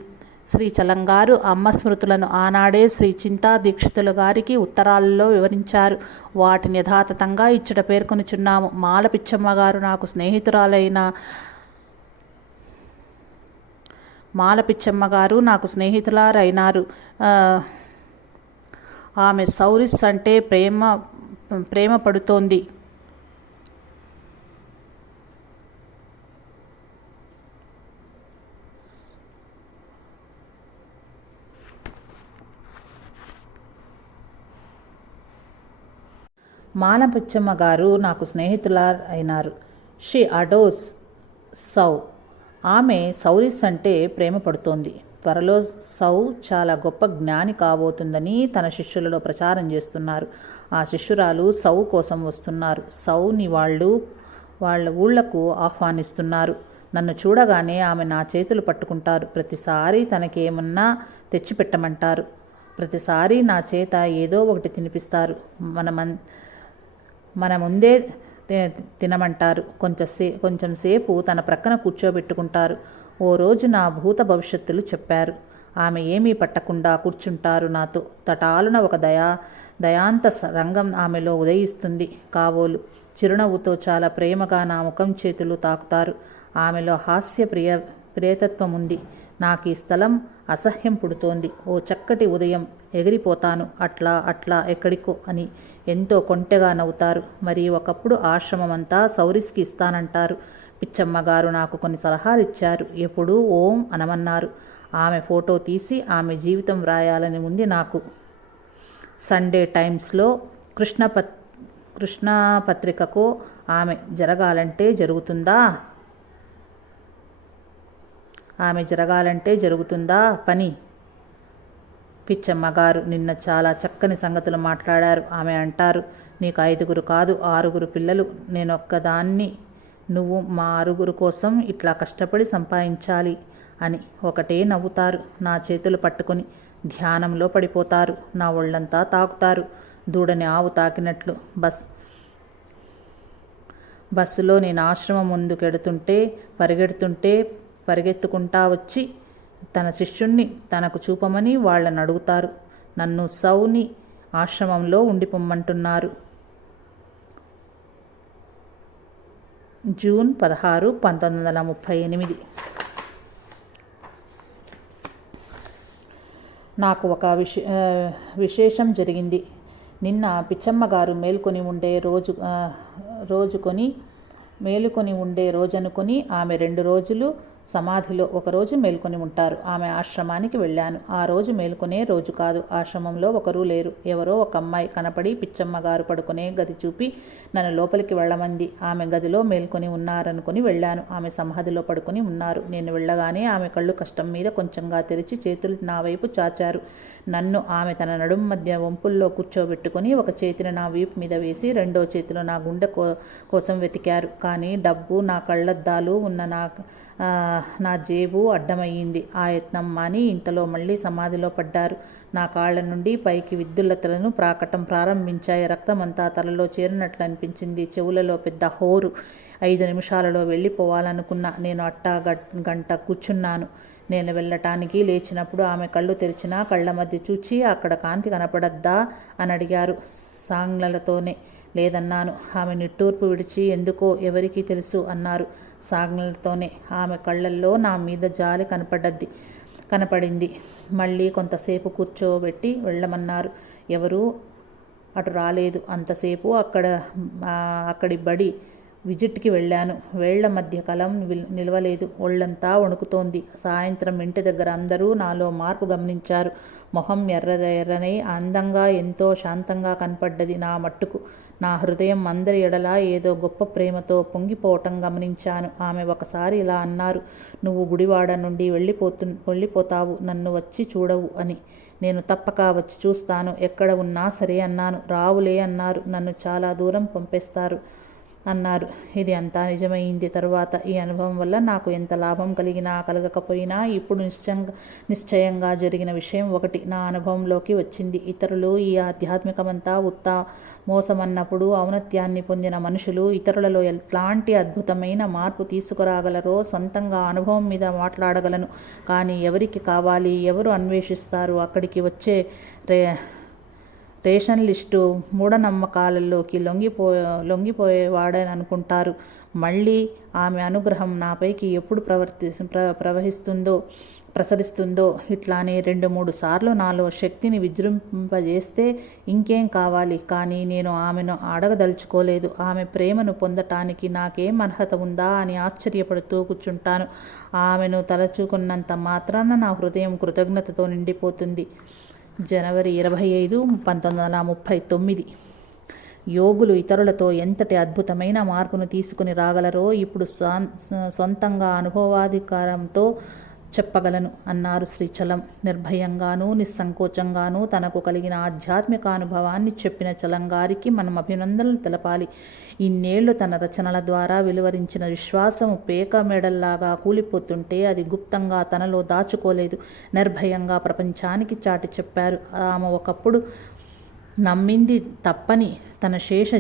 శ్రీ చలంగారు అమ్మ స్మృతులను ఆనాడే శ్రీ చింతా దీక్షితుల గారికి ఉత్తరాలలో వివరించారు. వాటిని యథాతథంగా ఇచ్చట పేర్కొనుచున్నాము. మాల పిచ్చమ్మ గారు నాకు స్నేహితురాలైనారు. ఆమె సౌరిస్ అంటే ప్రేమ పడుతోంది. మాల పిచ్చమ్మ గారు నాకు స్నేహితులైనారు. షీ అడోస్ సౌ. ఆమె సౌరిస్ అంటే ప్రేమ పడుతోంది. త్వరలో సౌ చాలా గొప్ప జ్ఞాని కాబోతుందని తన శిష్యులలో ప్రచారం చేస్తున్నారు. ఆ శిష్యురాలు సౌ కోసం వస్తున్నారు. సౌని వాళ్ళ ఊళ్లకు ఆహ్వానిస్తున్నారు. నన్ను చూడగానే ఆమె నా చేతులు పట్టుకుంటారు. ప్రతిసారి తనకేమన్నా తెచ్చిపెట్టమంటారు. ప్రతిసారి నా చేత ఏదో ఒకటి తినిపిస్తారు. మన ముందే తినమంటారు. కొంచెం సేపు తన ప్రక్కన కూర్చోబెట్టుకుంటారు. ఓ రోజు నా భూత భవిష్యత్తులు చెప్పారు. ఆమె ఏమీ పట్టకుండా కూర్చుంటారు నాతో. తటాలున ఒక దయాంత రంగం ఆమెలో ఉదయిస్తుంది. కాబోలు చిరునవ్వుతో చాలా ప్రేమగా నా ముఖం చేతులు తాకుతారు. ఆమెలో హాస్య ప్రియతత్వం ఉంది. నాకు ఈ స్థలం అసహ్యం పుడుతోంది. ఓ చక్కటి ఉదయం ఎగిరిపోతాను అట్లా ఎక్కడికో అని ఎంతో కొంటెగా నవ్వుతారు. మరి ఒకప్పుడు ఆశ్రమమంతా సౌరిస్కి ఇస్తానంటారు. పిచ్చమ్మగారు నాకు కొన్ని సలహాలు ఇచ్చారు. ఎప్పుడూ ఓం అనమన్నారు. ఆమె ఫోటో తీసి ఆమె జీవితం వ్రాయాలని ఉంది నాకు. సండే టైమ్స్లో కృష్ణ పత్రికకు ఆమె జరగాలంటే జరుగుతుందా పని? పిచ్చమ్మగారు నిన్న చాలా చక్కని సంగతులు మాట్లాడారు. ఆమె అంటారు, నీకు 5 కాదు 6 పిల్లలు. నేనొక్కదాన్ని. నువ్వు మా 6 కోసం ఇట్లా కష్టపడి సంపాదించాలి అని ఒకటే నవ్వుతారు. నా చేతులు పట్టుకుని ధ్యానంలో పడిపోతారు. నా ఒళ్ళంతా తాకుతారు. దూడని ఆవు తాకినట్లు. బస్సులో నేను ఆశ్రమం ముందుకెడుతుంటే పరిగెత్తుకుంటా వచ్చి తన శిష్యుణ్ణి తనకు చూపమని వాళ్ళని అడుగుతారు. నన్ను సౌని ఆశ్రమంలో ఉండిపోమ్మంటున్నారు. జూన్ 16, 1938. నాకు ఒక విశేషం జరిగింది. నిన్న పిచ్చమ్మగారు మేలుకొని ఉండే రోజనుకొని ఆమె 2 రోజులు సమాధిలో, ఒకరోజు మేల్కొని ఉంటారు. ఆమె ఆశ్రమానికి వెళ్ళాను. ఆ రోజు మేల్కొనే రోజు కాదు. ఆశ్రమంలో ఒకరూ లేరు. ఎవరో ఒక అమ్మాయి కనపడి పిచ్చమ్మగారు పడుకునే గది చూపి నన్ను లోపలికి వెళ్ళమంది. ఆమె గదిలో మేల్కొని ఉన్నారనుకుని వెళ్ళాను. ఆమె సమాధిలో పడుకుని ఉన్నారు. నేను వెళ్ళగానే ఆమె కళ్ళు కష్టం మీద కొంచెంగా తెరిచి చేతులు నా వైపు చాచారు. నన్ను ఆమె తన నడుం మధ్య వంపుల్లో కూర్చోబెట్టుకుని ఒక చేతిని నా వీపు మీద వేసి 2వ చేతిలో నా గుండె కోసం వెతికారు. కానీ డబ్బు, నా కళ్ళద్దాలు ఉన్న నా జేబు అడ్డమయ్యింది. ఆ యత్నం మాని ఇంతలో మళ్ళీ సమాధిలో పడ్డారు. నా కాళ్ల నుండి పైకి విద్యుల్లతలను ప్రాకటం ప్రారంభించాయి. రక్తమంతా తలలో చేరినట్లు అనిపించింది. చెవులలో పెద్ద హోరు. 5 నిమిషాలలో వెళ్ళిపోవాలనుకున్నా. నేను అట్టా గంట కూర్చున్నాను. నేను వెళ్ళటానికి లేచినప్పుడు ఆమె కళ్ళు తెరిచినా కళ్ళ మధ్య చూచి అక్కడ కాంతి కనపడద్దా అని అడిగారు సాంగ్లలతోనే. లేదన్నాను. ఆమె నిట్టూర్పు విడిచి ఎందుకో ఎవరికీ తెలుసు అన్నారు సాంగ్లలతోనే. ఆమె కళ్ళల్లో నా మీద జాలి కనపడింది. మళ్ళీ కొంతసేపు కూర్చోబెట్టి వెళ్ళమన్నారు. ఎవరూ అటు రాలేదు. అంతసేపు అక్కడి బడి విజిట్కి వెళ్ళాను. వేళ్ల మధ్య కలం నిలవలేదు. ఒళ్ళంతా వణుకుతోంది. సాయంత్రం ఇంటి దగ్గర అందరూ నాలో మార్పు గమనించారు. మొహం ఎర్రనై అందంగా ఎంతో శాంతంగా కనపడ్డది నా మట్టుకు. నా హృదయం అందరి ఎడలా ఏదో గొప్ప ప్రేమతో పొంగిపోవటం గమనించాను. ఆమె ఒకసారి ఇలా అన్నారు, నువ్వు గుడివాడ నుండి వెళ్ళిపోతావు, నన్ను వచ్చి చూడవు అని. నేను తప్పక వచ్చి చూస్తాను, ఎక్కడ ఉన్నా సరే అన్నాను. రావులే అన్నారు. నన్ను చాలా దూరం పంపేస్తారు అన్నారు. ఇది అంతా నిజమైంది. తరువాత ఈ అనుభవం వల్ల నాకు ఎంత లాభం కలిగినా కలగకపోయినా ఇప్పుడు నిశ్చయంగా జరిగిన విషయం ఒకటి నా అనుభవంలోకి వచ్చింది. ఇతరులు ఈ ఆధ్యాత్మికమంతా మోసమన్నప్పుడు ఔన్నత్యాన్ని పొందిన మనుషులు ఇతరులలో ఎట్లాంటి అద్భుతమైన మార్పు తీసుకురాగలరో సొంతంగా అనుభవం మీద మాట్లాడగలను. కానీ ఎవరికి కావాలి, ఎవరు అన్వేషిస్తారు? అక్కడికి వచ్చే రేషన్ లిస్టు మూఢనమ్మకాలలోకి లొంగిపోయేవాడని అనుకుంటారు. మళ్ళీ ఆమె అనుగ్రహం నాపైకి ఎప్పుడు ప్రసరిస్తుందో ఇట్లానే 2-3 సార్లు నాలో శక్తిని విజృంభింపజేస్తే ఇంకేం కావాలి. కానీ నేను ఆమెను అడగదలుచుకోలేదు. ఆమె ప్రేమను పొందటానికి నాకేం అర్హత ఉందా అని ఆశ్చర్యపడుతూ కూర్చుంటాను. ఆమెను తలచుకున్నంత మాత్రాన నా హృదయం కృతజ్ఞతతో నిండిపోతుంది. జనవరి 25, 1939. యోగులు ఇతరులతో ఎంతటి అద్భుతమైన మార్పును తీసుకుని రాగలరో ఇప్పుడు సొంతంగా అనుభవాధికారంతో చెప్పగలను అన్నారు శ్రీచలం. నిర్భయంగానూ నిస్సంకోచంగానూ తనకు కలిగిన ఆధ్యాత్మిక అనుభవాన్ని చెప్పిన చలంగారికి మనం అభినందనలు తెలపాలి. ఇన్నేళ్లు తన రచనల ద్వారా వెలువరించిన విశ్వాసము పేక మెడల్లాగా కూలిపోతుంటే అది గుప్తంగా తనలో దాచుకోలేదు. నిర్భయంగా ప్రపంచానికి చాటి చెప్పారు. ఆమె ఒకప్పుడు నమ్మింది తప్పని తన శేష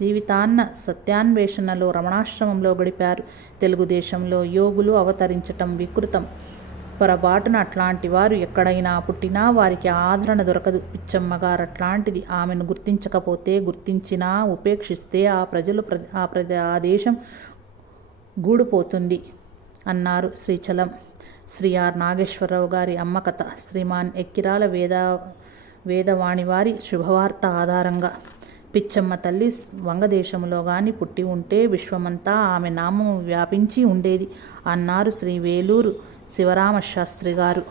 జీవితాన్న సత్యాన్వేషణలో రమణాశ్రమంలో గడిపారు. తెలుగుదేశంలో యోగులు అవతరించటం వికృతం. పొరబాటున అట్లాంటి వారు ఎక్కడైనా పుట్టినా వారికి ఆదరణ దొరకదు. పిచ్చమ్మగారు అట్లాంటిది. ఆమెను గుర్తించకపోతే, గుర్తించినా ఉపేక్షిస్తే ఆ దేశం గూడిపోతుంది అన్నారు శ్రీచలం. శ్రీ ఆర్ నాగేశ్వరరావు గారి అమ్మ కథ. శ్రీమాన్ ఎక్కిరాల వేదవాణివారి శుభవార్త ఆధారంగా. పిచ్చమ్మ తల్లి వంగదేశంలో గాని పుట్టి ఉంటే విశ్వమంతా ఆమె నామము వ్యాపించి ఉండేది అన్నారు శ్రీ వేలూరు శివరామశాస్త్రి గారు.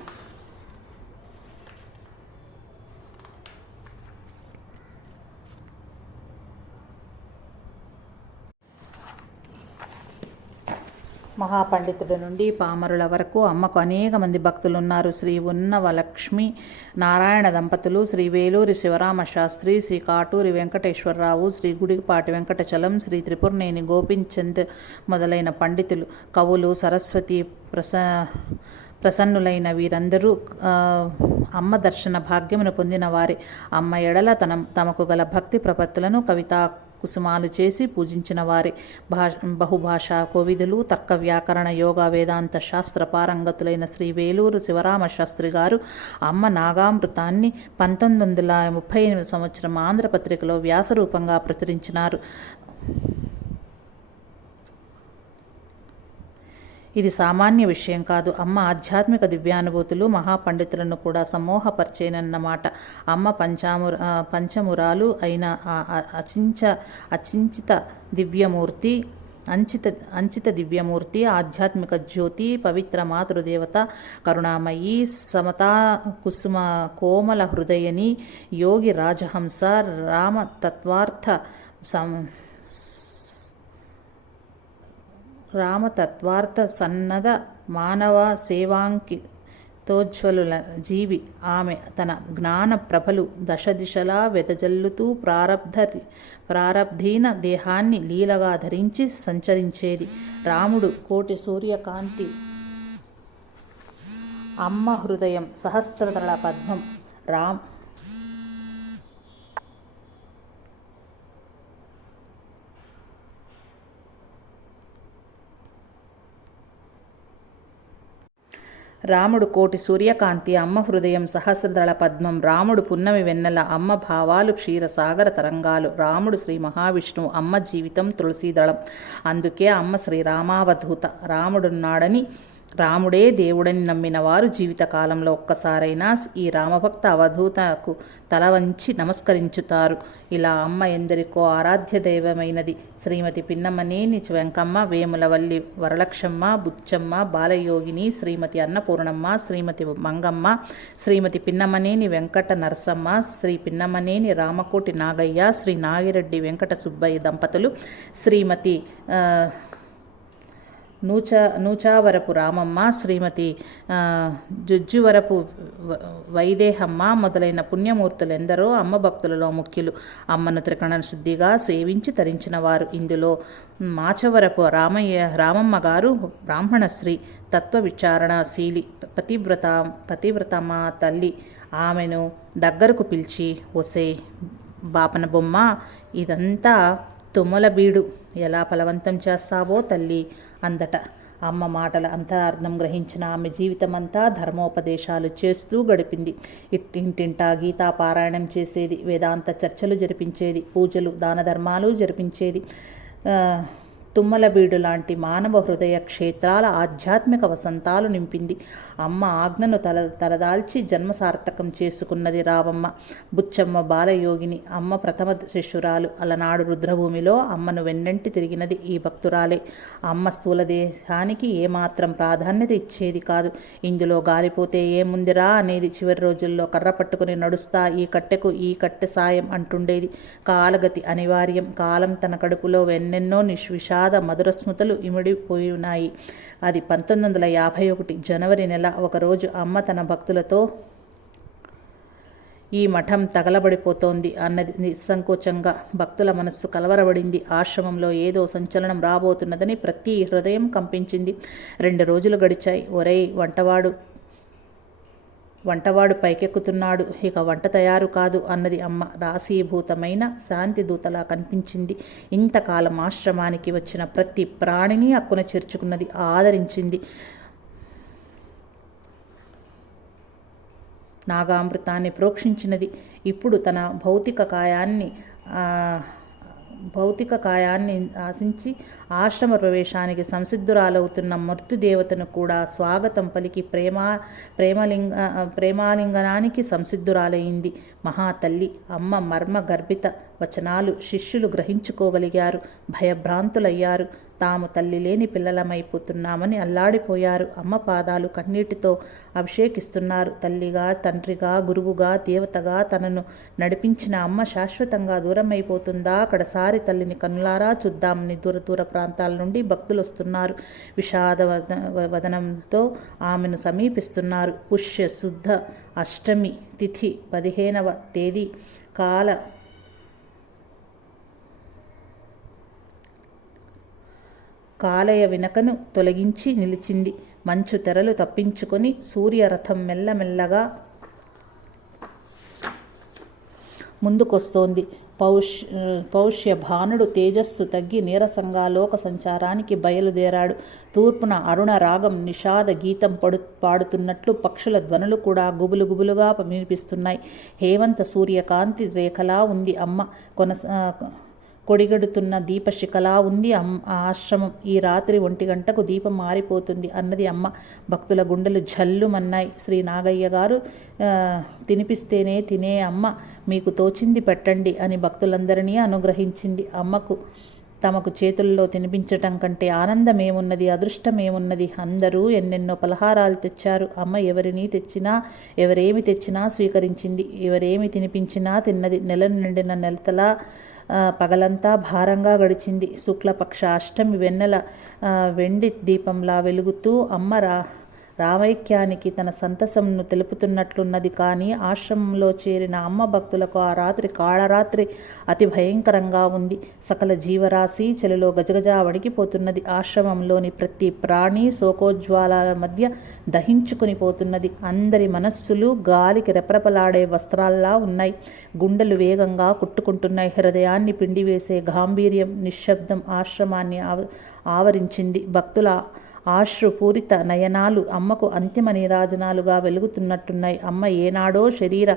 మహాపండితుడి నుండి పామరుల వరకు అమ్మకు అనేక మంది భక్తులున్నారు. శ్రీ ఉన్నవలక్ష్మి నారాయణ దంపతులు, శ్రీ వేలూరి శివరామశాస్త్రి, శ్రీ కాటూరి వెంకటేశ్వరరావు, శ్రీ గుడిపాటి వెంకటచలం, శ్రీ త్రిపురనేని గోపీచంద్ మొదలైన పండితులు, కవులు, సరస్వతి ప్రసన్నులైన వీరందరూ అమ్మ దర్శన భాగ్యమును పొందిన వారే. అమ్మ ఎడల తమకు గల భక్తి ప్రపత్తులను కవితా కుసుమాలు చేసి పూజించిన వారే. బహుభాషా కోవిదులు, తర్క వ్యాకరణ యోగా వేదాంత శాస్త్ర పారంగతులైన శ్రీ వేలూరు శివరామశాస్త్రి గారు అమ్మ నాగామృతాన్ని 1938 సంవత్సరం ఆంధ్రపత్రికలో వ్యాసరూపంగా ప్రచురించినారు. ఇది సామాన్య విషయం కాదు. అమ్మ ఆధ్యాత్మిక దివ్యానుభూతులు మహాపండితులను కూడా సమోహపరిచేనన్నమాట. అమ్మ పంచమురాలు అయిన అంచిత దివ్యమూర్తి, ఆధ్యాత్మిక జ్యోతి, పవిత్ర మాతృదేవత, కరుణామయీ, సమతా కుసుమ కోమల హృదయని, యోగి రాజహంస, రామతత్వార్థ సన్నద మానవ సేవాంకితోజ్వలుల జీవి. ఆమె తన జ్ఞాన ప్రభలు దశదిశలా వెదజల్లుతూ ప్రారబ్ధీన దేహాన్ని లీలగా ధరించి సంచరించేది. రాముడు కోటి సూర్యకాంతి, అమ్మ హృదయం సహస్రదళ పద్మం. రాముడు కోటి సూర్యకాంతి, అమ్మ హృదయం సహస్రదళ పద్మం. రాముడు పున్నమి వెన్నెల, అమ్మ భావాలు క్షీరసాగర తరంగాలు. రాముడు శ్రీ మహావిష్ణువు, అమ్మ జీవితం తులసీదళం. అందుకే అమ్మ శ్రీ రామావధూత. రాముడున్నాడని, రాముడే దేవుడని నమ్మిన వారు జీవితకాలంలో ఒక్కసారైనా ఈ రామభక్త అవధూతకు తల వంచి నమస్కరించుతారు. ఇలా అమ్మ ఎందరికో ఆరాధ్య దైవమైనది. శ్రీమతి పిన్నమనేని వెంకమ్మ, వేములవల్లి వరలక్షమ్మ, బుచ్చమ్మ, బాలయోగిని, శ్రీమతి అన్నపూర్ణమ్మ, శ్రీమతి మంగమ్మ, శ్రీమతి పిన్నమనేని వెంకట నరసమ్మ, శ్రీ పిన్నమనేని రామకోటి నాగయ్య, శ్రీ నాగిరెడ్డి వెంకట సుబ్బయ్య దంపతులు, శ్రీమతి నూచావరపు రామమ్మ, శ్రీమతి జుజ్జువరపు వైదేహమ్మ మొదలైన పుణ్యమూర్తులెందరో అమ్మ భక్తులలో ముఖ్యులు. అమ్మను త్రికరణ శుద్ధిగా సేవించి తరించిన వారు. ఇందులో మాచవరపు రామమ్మ గారు బ్రాహ్మణశ్రీ, తత్వ విచారణశీలి, పతివ్రతమా తల్లి. ఆమెను దగ్గరకు పిలిచి, ఒసే బాపన బొమ్మ, ఇదంతా తుమ్మల బీడు, ఎలా ఫలవంతం చేస్తావో తల్లి అందట. అమ్మ మాటల అంతరార్థం గ్రహించిన ఆమె జీవితమంతా ధర్మోపదేశాలు చేస్తూ గడిపింది. ఇంటింటా గీతా పారాయణం చేసేది, వేదాంత చర్చలు జరిపించేది, పూజలు దాన ధర్మాలు జరిపించేది. తుమ్మలబీడు లాంటి మానవ హృదయ క్షేత్రాల ఆధ్యాత్మిక వసంతాలు నింపింది. అమ్మ ఆజ్ఞను తలదాల్చి జన్మ సార్థకం చేసుకున్నది రావమ్మ. బుచ్చమ్మ బాలయోగిని, అమ్మ ప్రథమ శిష్యురాలు. అలనాడు రుద్రభూమిలో అమ్మను వెన్నంటి తిరిగినది ఈ భక్తురాలే. అమ్మ స్థూల దేహానికి ఏమాత్రం ప్రాధాన్యత ఇచ్చేది కాదు. ఇందులో గాలిపోతే ఏముందిరా అనేది చివరి రోజుల్లో కర్ర పట్టుకుని నడుస్తా ఈ కట్టెకు ఈ కట్టె సాయం అంటుండేది. కాలగతి అనివార్యం. కాలం తన కడుపులో ఎన్నెన్నో విషాద మధుర స్మృతులు ఇమిడిపోయినాయి. అది 1951 జనవరి నెల. ఒకరోజు అమ్మ తన భక్తులతో, ఈ మఠం తగలబడిపోతోంది అన్నది నిస్సంకోచంగా. భక్తుల మనస్సు కలవరబడింది. ఆశ్రమంలో ఏదో సంచలనం రాబోతున్నదని ప్రతి హృదయం కంపించింది. 2 రోజులు గడిచాయి. ఒరేయ్ వంటవాడు పైకెక్కుతున్నాడు, ఇక వంట తయారు కాదు అన్నది అమ్మ. రాశీభూతమైన శాంతి దూతలా కనిపించింది. ఇంతకాలం ఆశ్రమానికి వచ్చిన ప్రతి ప్రాణిని అక్కున చేర్చుకున్నది, ఆదరించింది. నాగామృతాన్ని ప్రోక్షించినది. ఇప్పుడు తన భౌతిక కాయాన్ని ఆశించి ఆశ్రమ ప్రవేశానికి సంసిద్ధురాలవుతున్న మృత్యుదేవతను కూడా స్వాగతం పలికి ప్రేమాలింగనానికి సంసిద్ధురాలైంది మహాతల్లి. అమ్మ మర్మ గర్భిత వచనాలు శిష్యులు గ్రహించుకోగలిగారు. భయభ్రాంతులయ్యారు. తాము తల్లి లేని పిల్లలమైపోతున్నామని అల్లాడిపోయారు. అమ్మ పాదాలు కన్నీటితో అభిషేకిస్తున్నారు. తల్లిగా, తండ్రిగా, గురువుగా, దేవతగా తనను నడిపించిన అమ్మ శాశ్వతంగా దూరమైపోతుందా? కడసారి తల్లిని కన్నులారా చూద్దామని దూర ప్రాంతాల నుండి భక్తులు వస్తున్నారు. విషాద వదనంతో ఆమెను సమీపిస్తున్నారు. పుష్య శుద్ధ అష్టమి తిథి 15వ తేదీ. కాలయ వినకను తొలగించి నిలిచింది. మంచు తెరలు తప్పించుకొని సూర్యరథం మెల్లమెల్లగా ముందుకొస్తోంది. పౌష్య భానుడు తేజస్సు తగ్గి నీరసంగా లోక సంచారానికి బయలుదేరాడు. తూర్పున అరుణ రాగం నిషాద గీతం పాడుతున్నట్లు పక్షుల ధ్వనులు కూడా గుబులుగా వినిపిస్తున్నాయి. హేమంత సూర్యకాంతి రేఖలా ఉంది అమ్మ. కొడిగడుతున్న దీపశిఖలా ఉంది ఆశ్రమం. ఈ రాత్రి 1 గంటకు దీపం మారిపోతుంది అన్నది అమ్మ. భక్తుల గుండెలు జల్లుమన్నాయి. శ్రీ నాగయ్య గారు తినిపిస్తేనే తినే అమ్మ, మీకు తోచింది పెట్టండి అని భక్తులందరినీ అనుగ్రహించింది. అమ్మకు తమకు చేతుల్లో తినిపించటం కంటే ఆనందమేమున్నది, అదృష్టమేమున్నది? అందరూ ఎన్నెన్నో పలహారాలు తెచ్చారు. అమ్మ ఎవరేమి తెచ్చినా స్వీకరించింది. ఎవరేమి తినిపించినా తిన్నది. నెల నిండిన నెలతలా పగలంతా భారంగా గడిచింది. శుక్లపక్ష అష్టమి వెన్నెల వెండి దీపంలా వెలుగుతూ అమ్మ రామైక్యానికి తన సంతసంను తెలుపుతున్నట్లున్నది. కానీ ఆశ్రమంలో చేరిన అమ్మ భక్తులకు ఆ రాత్రి కాళరాత్రి అతి భయంకరంగా ఉంది. సకల జీవరాశి చెలిలో గజగజా వణికిపోతున్నది. ఆశ్రమంలోని ప్రతి ప్రాణి శోకోజ్వాలాల మధ్య దహించుకుని పోతున్నది. అందరి మనస్సులు గాలికి రెపరెపలాడే వస్త్రాల్లా ఉన్నాయి. గుండెలు వేగంగా కుట్టుకుంటున్నాయి. హృదయాన్ని పిండివేసే గాంభీర్యం, నిశ్శబ్దం ఆశ్రమాన్ని ఆవరించింది. భక్తుల ఆశ్రుపూరిత నయనాలు అమ్మకు అంతిమ నీరాజనాలుగా వెలుగుతున్నట్టున్నాయి. అమ్మ ఏనాడో శరీర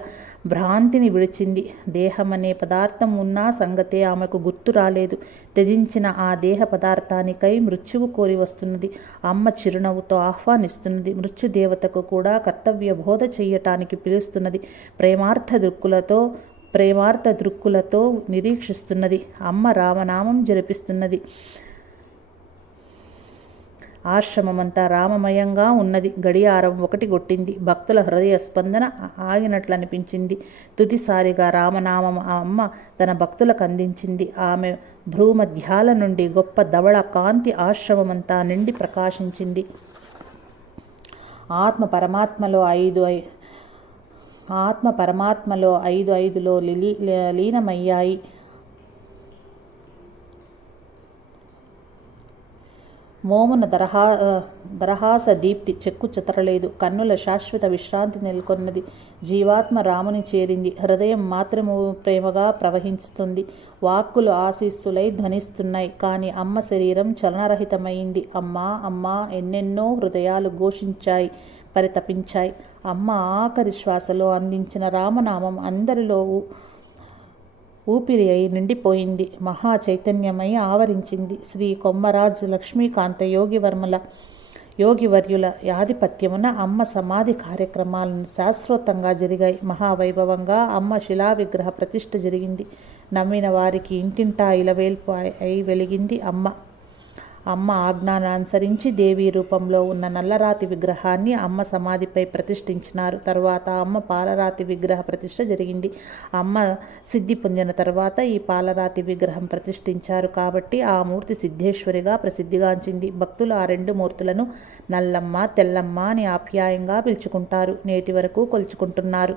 భ్రాంతిని విడిచింది. దేహమనే పదార్థం ఉన్న సంగతే ఆమెకు గుర్తు రాలేదు. త్యజించిన ఆ దేహ పదార్థానికై మృత్యువు కోరి వస్తున్నది. అమ్మ చిరునవ్వుతో ఆహ్వానిస్తున్నది. మృత్యుదేవతకు కూడా కర్తవ్య బోధ చెయ్యటానికి పిలుస్తున్నది. ప్రేమార్థ దృక్కులతో నిరీక్షిస్తున్నది. అమ్మ రామనామం జరిపిస్తున్నది. ఆశ్రమమంతా రామమయంగా ఉన్నది. గడియారం 1 కొట్టింది. భక్తుల హృదయ స్పందన ఆగినట్లు అనిపించింది. తుదిసారిగా రామనామం అమ్మ తన భక్తులకు అందించింది. ఆమె భ్రూమధ్యాల నుండి గొప్ప ధవళ కాంతి ఆశ్రమమంతా నిండి ప్రకాశించింది. ఆత్మ పరమాత్మలో 5 లీనమయ్యాయి. మోమున దరహాస దీప్తి చెక్కు చెతరలేదు. కన్నుల శాశ్వత విశ్రాంతి నెలకొన్నది. జీవాత్మ రాముని చేరింది. హృదయం మాత్రము ప్రేమగా ప్రవహిస్తుంది. వాక్కులు ఆశీస్సులై ధ్వనిస్తున్నాయి. కానీ అమ్మ శరీరం చలనరహితమైంది. అమ్మా అమ్మా ఎన్నెన్నో హృదయాలు ఘోషించాయి, పరితపించాయి. అమ్మ ఆఖరి శ్వాసలో అందించిన రామనామం అందరిలో ఊపిరి అయి నిండిపోయింది. మహా చైతన్యమై ఆవరించింది. శ్రీ కొమ్మరాజు లక్ష్మీకాంత యోగివర్యుల ఆధిపత్యమున అమ్మ సమాధి కార్యక్రమాలను శాశ్వతంగా జరిగాయి. మహావైభవంగా అమ్మ శిలా విగ్రహ ప్రతిష్ఠ జరిగింది. నమ్మిన వారికి ఇంటింటా ఇలవేల్పు అయి వెలిగింది అమ్మ. అమ్మ ఆజ్ఞను అనుసరించి దేవీ రూపంలో ఉన్న నల్లరాతి విగ్రహాన్ని అమ్మ సమాధిపై ప్రతిష్ఠించినారు. తరువాత అమ్మ పాలరాతి విగ్రహ ప్రతిష్ఠ జరిగింది. అమ్మ సిద్ధి పొందిన తర్వాత ఈ పాలరాతి విగ్రహం ప్రతిష్ఠించారు కాబట్టి ఆ మూర్తి సిద్ధేశ్వరిగా ప్రసిద్ధిగాంచింది. భక్తులు ఆ 2 మూర్తులను నల్లమ్మ, తెల్లమ్మ అని ఆప్యాయంగా పిలుచుకుంటారు. నేటి వరకు కొలుచుకుంటున్నారు.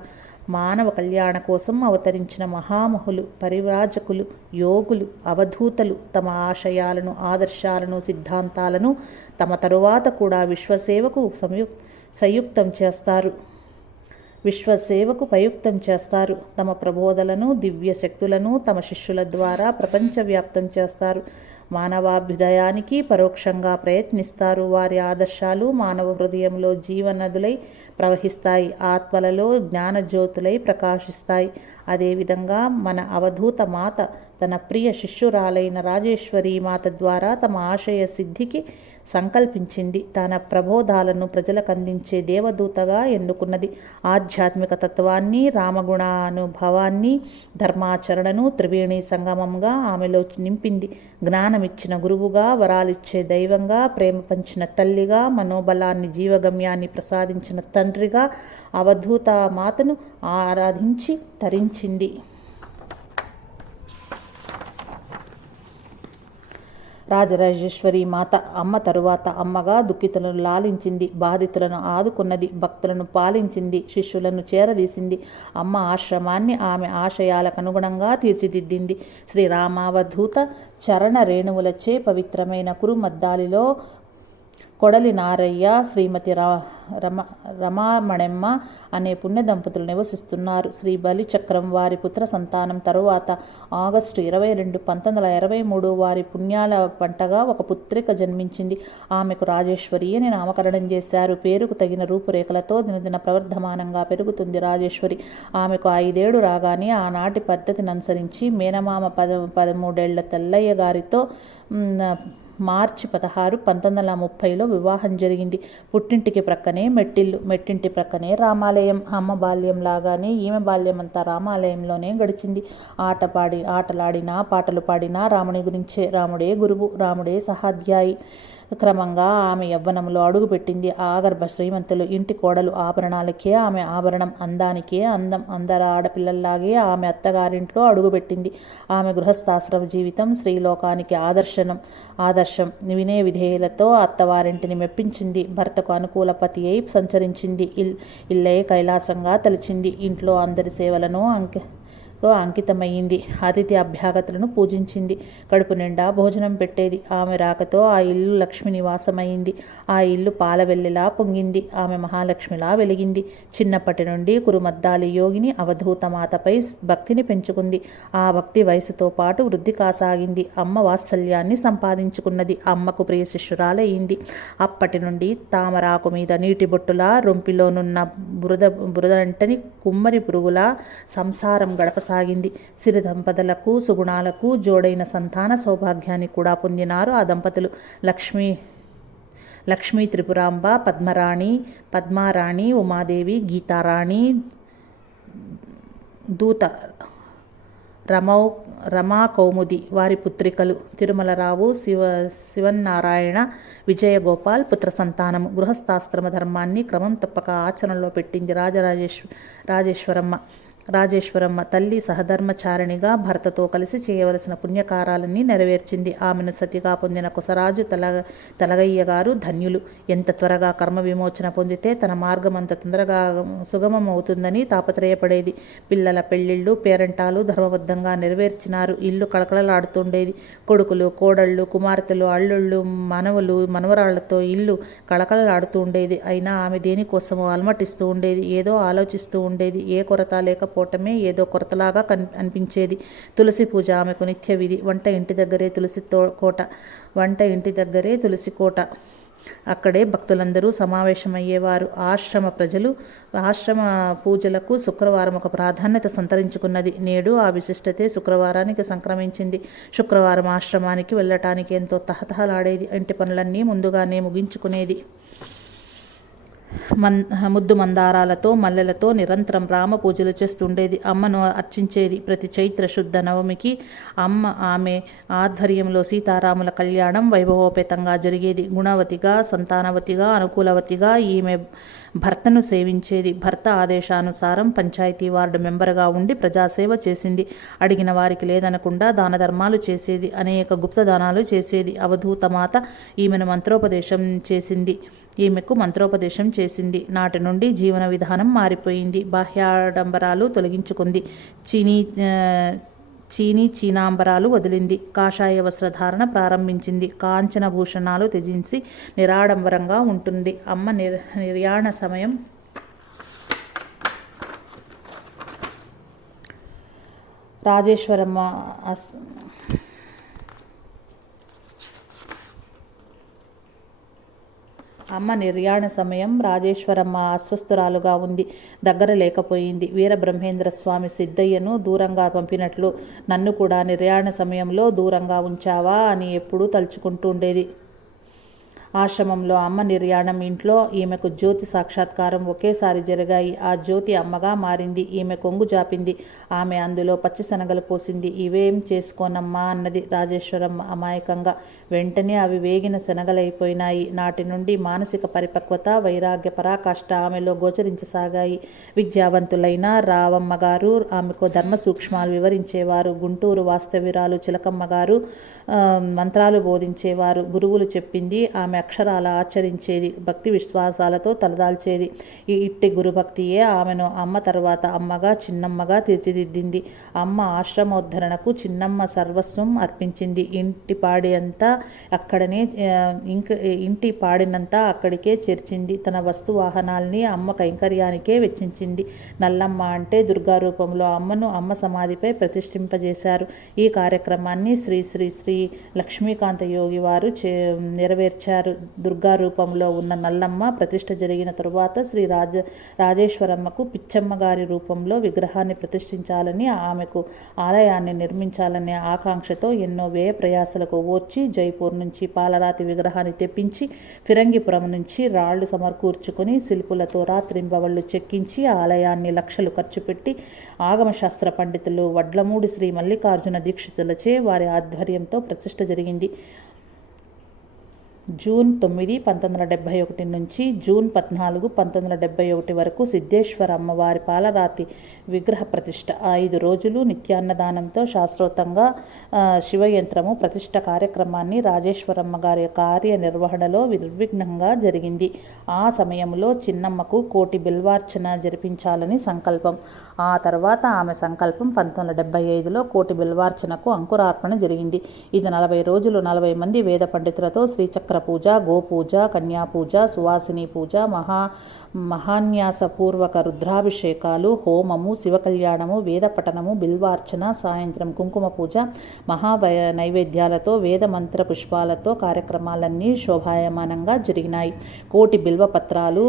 మానవ కళ్యాణ కోసం అవతరించిన మహామహులు, పరివ్రాజకులు, యోగులు, అవధూతలు తమ ఆశయాలను, ఆదర్శాలను, సిద్ధాంతాలను తమ తరువాత కూడా విశ్వసేవకు పయుక్తం చేస్తారు. తమ ప్రబోధలను, దివ్య శక్తులను తమ శిష్యుల ద్వారా ప్రపంచవ్యాప్తం చేస్తారు. మానవాభ్యుదయానికి పరోక్షంగా ప్రయత్నిస్తారు. వారి ఆదర్శాలు మానవ హృదయంలో జీవనదులై ప్రవహిస్తాయి, ఆత్మలలో జ్ఞానజ్యోతులై ప్రకాశిస్తాయి. అదేవిధంగా మన అవధూత మాత తన ప్రియ శిష్యురాలైన రాజేశ్వరీ మాత ద్వారా తమ ఆశయ సిద్ధికి సంకల్పించింది. తన ప్రబోధాలను ప్రజలకు అందించే దేవదూతగా ఎన్నుకున్నది. ఆధ్యాత్మిక తత్వాన్ని, రామగుణానుభవాన్ని, ధర్మాచరణను త్రివేణి సంగమంగా ఆమెలో నింపింది. జ్ఞానమిచ్చిన గురువుగా, వరాలిచ్చే దైవంగా, ప్రేమ పంచిన తల్లిగా, మనోబలాన్ని, జీవగమ్యాన్ని ప్రసాదించిన తండ్రిగా అవధూత మాతను ఆరాధించి తరించింది. రాజరాజేశ్వరి మాత అమ్మ తరువాత అమ్మగా దుఃఖితులను లాలించింది, బాధితులను ఆదుకున్నది, భక్తులను పాలించింది, శిష్యులను చేరదీసింది. అమ్మ ఆశ్రమాన్ని ఆమె ఆశయాలకు అనుగుణంగా తీర్చిదిద్దింది. శ్రీరామావధూత చరణ రేణువులచే పవిత్రమైన కురుమద్దాలిలో కొడలి నారయ్య, శ్రీమతి రమామణెమ్మ అనే పుణ్య దంపతులు నివసిస్తున్నారు. శ్రీ బలిచక్రం వారి పుత్ర సంతానం తరువాత ఆగస్టు 22, 1923 వారి పుణ్యాల పంటగా ఒక పుత్రిక జన్మించింది. ఆమెకు రాజేశ్వరి అని నామకరణం చేశారు. పేరుకు తగిన రూపురేఖలతో దినదిన ప్రవర్ధమానంగా పెరుగుతుంది రాజేశ్వరి. ఆమెకు 5 ఏళ్లు రాగానే ఆనాటి పద్ధతిని అనుసరించి మేనమామ 13 తెల్లయ్య గారితో మార్చి 16, 1930లో వివాహం జరిగింది. పుట్టింటికి ప్రక్కనే మెట్టిల్లు, మెట్టింటి ప్రక్కనే రామాలయం. అమ్మ బాల్యం లాగానే ఈమె బాల్యం అంతా రామాలయంలోనే గడిచింది. ఆటలాడినా, పాటలు పాడినా రాముని గురించే. రాముడే గురువు, రాముడే సహాధ్యాయి. క్రమంగా ఆమె యవ్వనంలో అడుగుపెట్టింది. ఆగర్భ శ్రీమంతులు, ఇంటి కోడలు. ఆభరణాలకే ఆమె ఆభరణం, అందానికే అందం. అందరు ఆడపిల్లల్లాగే ఆమె అత్తగారింట్లో అడుగుపెట్టింది. ఆమె గృహస్థాశ్రమ జీవితం స్త్రీలోకానికి ఆదర్శం. వినయ విధేయులతో అత్తవారింటిని మెప్పించింది. భర్తకు అనుకూల పతి అయి సంచరించింది. ఇల్లే కైలాసంగా తలిచింది. ఇంట్లో అందరి సేవలను అంకితమయ్యింది. అతిథి అభ్యాగతులను పూజించింది. కడుపు నిండా భోజనం పెట్టేది. ఆమె రాకతో ఆ ఇల్లు లక్ష్మి నివాసమైంది. ఆ ఇల్లు పాలవెల్లిలా పొంగింది. ఆమె మహాలక్ష్మిలా వెలిగింది. చిన్నప్పటి నుండి కురుమద్దాలి యోగిని అవధూత మాతపై భక్తిని పెంచుకుంది. ఆ భక్తి వయసుతో పాటు వృద్ధి కాసాగింది. అమ్మ వాత్సల్యాన్ని సంపాదించుకున్నది. అమ్మకు ప్రియ శిష్యురాలయ్యింది. అప్పటి నుండి తామరాకు మీద నీటి బొట్టులా రొంపిలోనున్న బురదంటని కుమ్మరి పురుగులా సంసారం గడపసాగింది. సిరి దంపతులకు సుగుణాలకు జోడైన సంతాన సౌభాగ్యాన్ని కూడా పొందినారు ఆ దంపతులు. లక్ష్మీ త్రిపురాంబ, పద్మారాణి, ఉమాదేవి, గీతారాణి, దూత రమా కౌముది వారి పుత్రికలు. తిరుమలరావు, శివన్నారాయణ, విజయగోపాల్ పుత్ర సంతానము. గృహస్థాశ్రమ ధర్మాన్ని క్రమం తప్పక ఆచరణలో పెట్టింది రాజేశ్వరమ్మ. తల్లి సహధర్మచారిణిగా భర్తతో కలిసి చేయవలసిన పుణ్యకారాలన్నీ నెరవేర్చింది. ఆమెను సతిగా పొందిన కొసరాజు తలగయ్య గారు ధన్యులు. ఎంత త్వరగా కర్మ విమోచన పొందితే తన మార్గం అంత తొందరగా సుగమం అవుతుందని తాపత్రయపడేది. పిల్లల పెళ్లిళ్ళు, పేరంటాలు ధర్మబద్ధంగా నెరవేర్చినారు. ఇల్లు కళకళలాడుతుండేది. కొడుకులు, కోడళ్ళు, కుమార్తెలు, అల్లుళ్ళు, మనవలు, మనవరాళ్లతో ఇల్లు కళకళలాడుతూ ఉండేది. అయినా ఆమె దేనికోసమో అలమటిస్తూ ఉండేది. ఏదో ఆలోచిస్తూ ఉండేది. ఏ కొరత లేకపోవటమే ఏదో కొరతలాగా అనిపించేది. తులసి పూజ ఆమెకు నిత్య విధి. వంట ఇంటి దగ్గరే తులసి కోట. అక్కడే భక్తులందరూ సమావేశమయ్యేవారు. ఆశ్రమ పూజలకు శుక్రవారం ఒక ప్రాధాన్యత సంతరించుకున్నది. నేడు ఆ విశిష్టతే శుక్రవారానికి సంక్రమించింది. శుక్రవారం ఆశ్రమానికి వెళ్ళటానికి ఎంతో తహతహలాడేది. ఇంటి పనులన్నీ ముందుగానే ముగించుకునేది. ముద్దు మందారాలతో, మల్లెలతో నిరంతరం రామ పూజలు చేస్తుండేది. అమ్మను అర్చించేది. ప్రతి చైత్ర శుద్ధ నవమికి ఆమె ఆధ్వర్యంలో సీతారాముల కళ్యాణం వైభవోపేతంగా జరిగేది. గుణవతిగా, సంతానవతిగా, అనుకూలవతిగా ఈమె భర్తను సేవించేది. భర్త ఆదేశానుసారం పంచాయతీ వార్డు మెంబర్గా ఉండి ప్రజాసేవ చేసింది. అడిగిన వారికి లేదనకుండా దాన ధర్మాలు చేసేది. అనేక గుప్తదానాలు చేసేది. అవధూతమాత ఈమెకు మంత్రోపదేశం చేసింది. నాటి నుండి జీవన విధానం మారిపోయింది. బాహ్యాడంబరాలు తొలగించుకుంది. చీనాంబరాలు వదిలింది. కాషాయ వస్త్రధారణ ప్రారంభించింది. కాంచన భూషణాలు త్యజించి నిరాడంబరంగా ఉంటుంది. అమ్మ నిర్యాణ సమయం రాజేశ్వరమ్మ అస్వస్థురాలుగా ఉంది. దగ్గర లేకపోయింది. వీరబ్రహ్మేంద్ర స్వామి సిద్ధయ్యను దూరంగా పంపినట్లు నన్ను కూడా నిర్యాణ సమయంలో దూరంగా ఉంచావా అని ఎప్పుడూ తలుచుకుంటూ ఉండేది. ఆశ్రమంలో అమ్మ నిర్యాణం, ఇంట్లో ఈమెకు జ్యోతి సాక్షాత్కారం ఒకేసారి జరిగాయి. ఆ జ్యోతి అమ్మగా మారింది. ఈమె కొంగు జాపింది. ఆమె అందులో పచ్చి శనగలు పోసింది. ఇవేం చేసుకోనమ్మా అన్నది రాజేశ్వరమ్మ అమాయకంగా. వెంటనే అవి వేగిన శనగలైపోయినాయి. నాటి నుండి మానసిక పరిపక్వత, వైరాగ్య పరాకాష్ఠ ఆమెలో గోచరించసాగాయి. విద్యావంతులైన రావమ్మగారు ఆమెకు ధర్మ సూక్ష్మాలు వివరించేవారు. గుంటూరు వాస్తవ్యురాలు చిలకమ్మగారు మంత్రాలు బోధించేవారు. గురువులు చెప్పింది ఆమె అక్షరాల ఆచరించేది. భక్తి విశ్వాసాలతో తలదాల్చేది. ఈ ఇట్టి గురుభక్తియే ఆమెను అమ్మ తర్వాత అమ్మగా, చిన్నమ్మగా తీర్చిదిద్దింది. అమ్మ ఆశ్రమోద్ధరణకు చిన్నమ్మ సర్వస్వం అర్పించింది. ఇంటి పాడినంతా అక్కడికే చేర్చింది. తన వస్తు వాహనాల్ని అమ్మ కైంకర్యానికే వెచ్చించింది. నల్లమ్మ అంటే దుర్గా రూపంలో అమ్మను అమ్మ సమాధిపై ప్రతిష్ఠింపజేశారు. ఈ కార్యక్రమాన్ని శ్రీ శ్రీ శ్రీ లక్ష్మీకాంత యోగి వారు నెరవేర్చారు. దుర్గా రూపంలో ఉన్న నల్లమ్మ ప్రతిష్ఠ జరిగిన తరువాత శ్రీ రాజేశ్వరమ్మకు పిచ్చమ్మ గారి రూపంలో విగ్రహాన్ని ప్రతిష్ఠించాలని, ఆమెకు ఆలయాన్ని నిర్మించాలనే ఆకాంక్షతో ఎన్నో వ్యయ ప్రయాసలకు ఓర్చి జైపూర్ నుంచి పాలరాతి విగ్రహాన్ని తెప్పించి ఫిరంగిపురం నుంచి రాళ్లు సమకూర్చుకొని శిల్పులతో రాత్రింబవళ్లు చెక్కించి ఆలయాన్ని లక్షలు ఖర్చు పెట్టి ఆగమశాస్త్ర పండితులు వడ్లమూడి శ్రీ మల్లికార్జున దీక్షితులచే వారి ఆధ్వర్యంతో ప్రతిష్ఠ జరిగింది. జూన్ 9, 1971 నుంచి జూన్ 14, 1971 వరకు సిద్ధేశ్వర అమ్మవారి పాలరాతి విగ్రహ ప్రతిష్ఠ. 5 రోజులు నిత్యాన్నదానంతో శాస్త్రోక్తంగా శివయంత్రము ప్రతిష్ఠ కార్యక్రమాన్ని రాజేశ్వరమ్మ గారి కార్యనిర్వహణలో నిర్విఘ్నంగా జరిగింది. ఆ సమయంలో చిన్నమ్మకు కోటి బిల్వార్చన జరిపించాలని సంకల్పం. ఆ తర్వాత ఆమె సంకల్పం 1975లో కోటి బిల్వార్చనకు అంకురార్పణ జరిగింది. ఇది 40 రోజులు 40 మంది వేద పండితులతో శ్రీచక్ర పూజ, గోపూజ, కన్యాపూజ, సువాసిని పూజ, మహాన్యాసపూర్వక రుద్రాభిషేకాలు, హోమము, శివకళ్యాణము, వేద పఠనము, బిల్వార్చన, సాయంత్రం కుంకుమ పూజ, నైవేద్యాలతో వేద మంత్ర పుష్పాలతో కార్యక్రమాలన్నీ శోభాయమానంగా జరిగినాయి. కోటి బిల్వపత్రాలు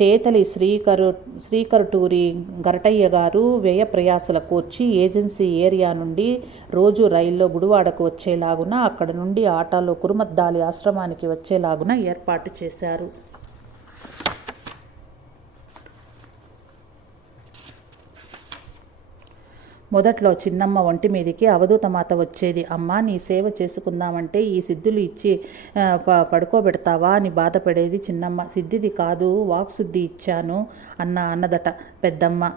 తేతలి శ్రీకరుటూరి గరటయ్య గారు వ్యయ ప్రయాసలకు వచ్చి ఏజెన్సీ ఏరియా నుండి రోజు రైల్లో గుడివాడకు వచ్చేలాగున, అక్కడ నుండి ఆటోలో కురుమద్దాలి ఆశ్రమానికి వచ్చేలాగున ఏర్పాటు చేశారు. మొదట్లో చిన్నమ్మ ఒంటి మీదికి అవధూతమాత వచ్చేది. అమ్మ, నీ సేవ చేసుకుందామంటే ఈ సిద్ధులు ఇచ్చి పడుకోబెడతావా అని బాధపడేది చిన్నమ్మ. సిద్ధిది కాదు, వాక్శుద్ధి ఇచ్చాను అన్నదట పెద్దమ్మ.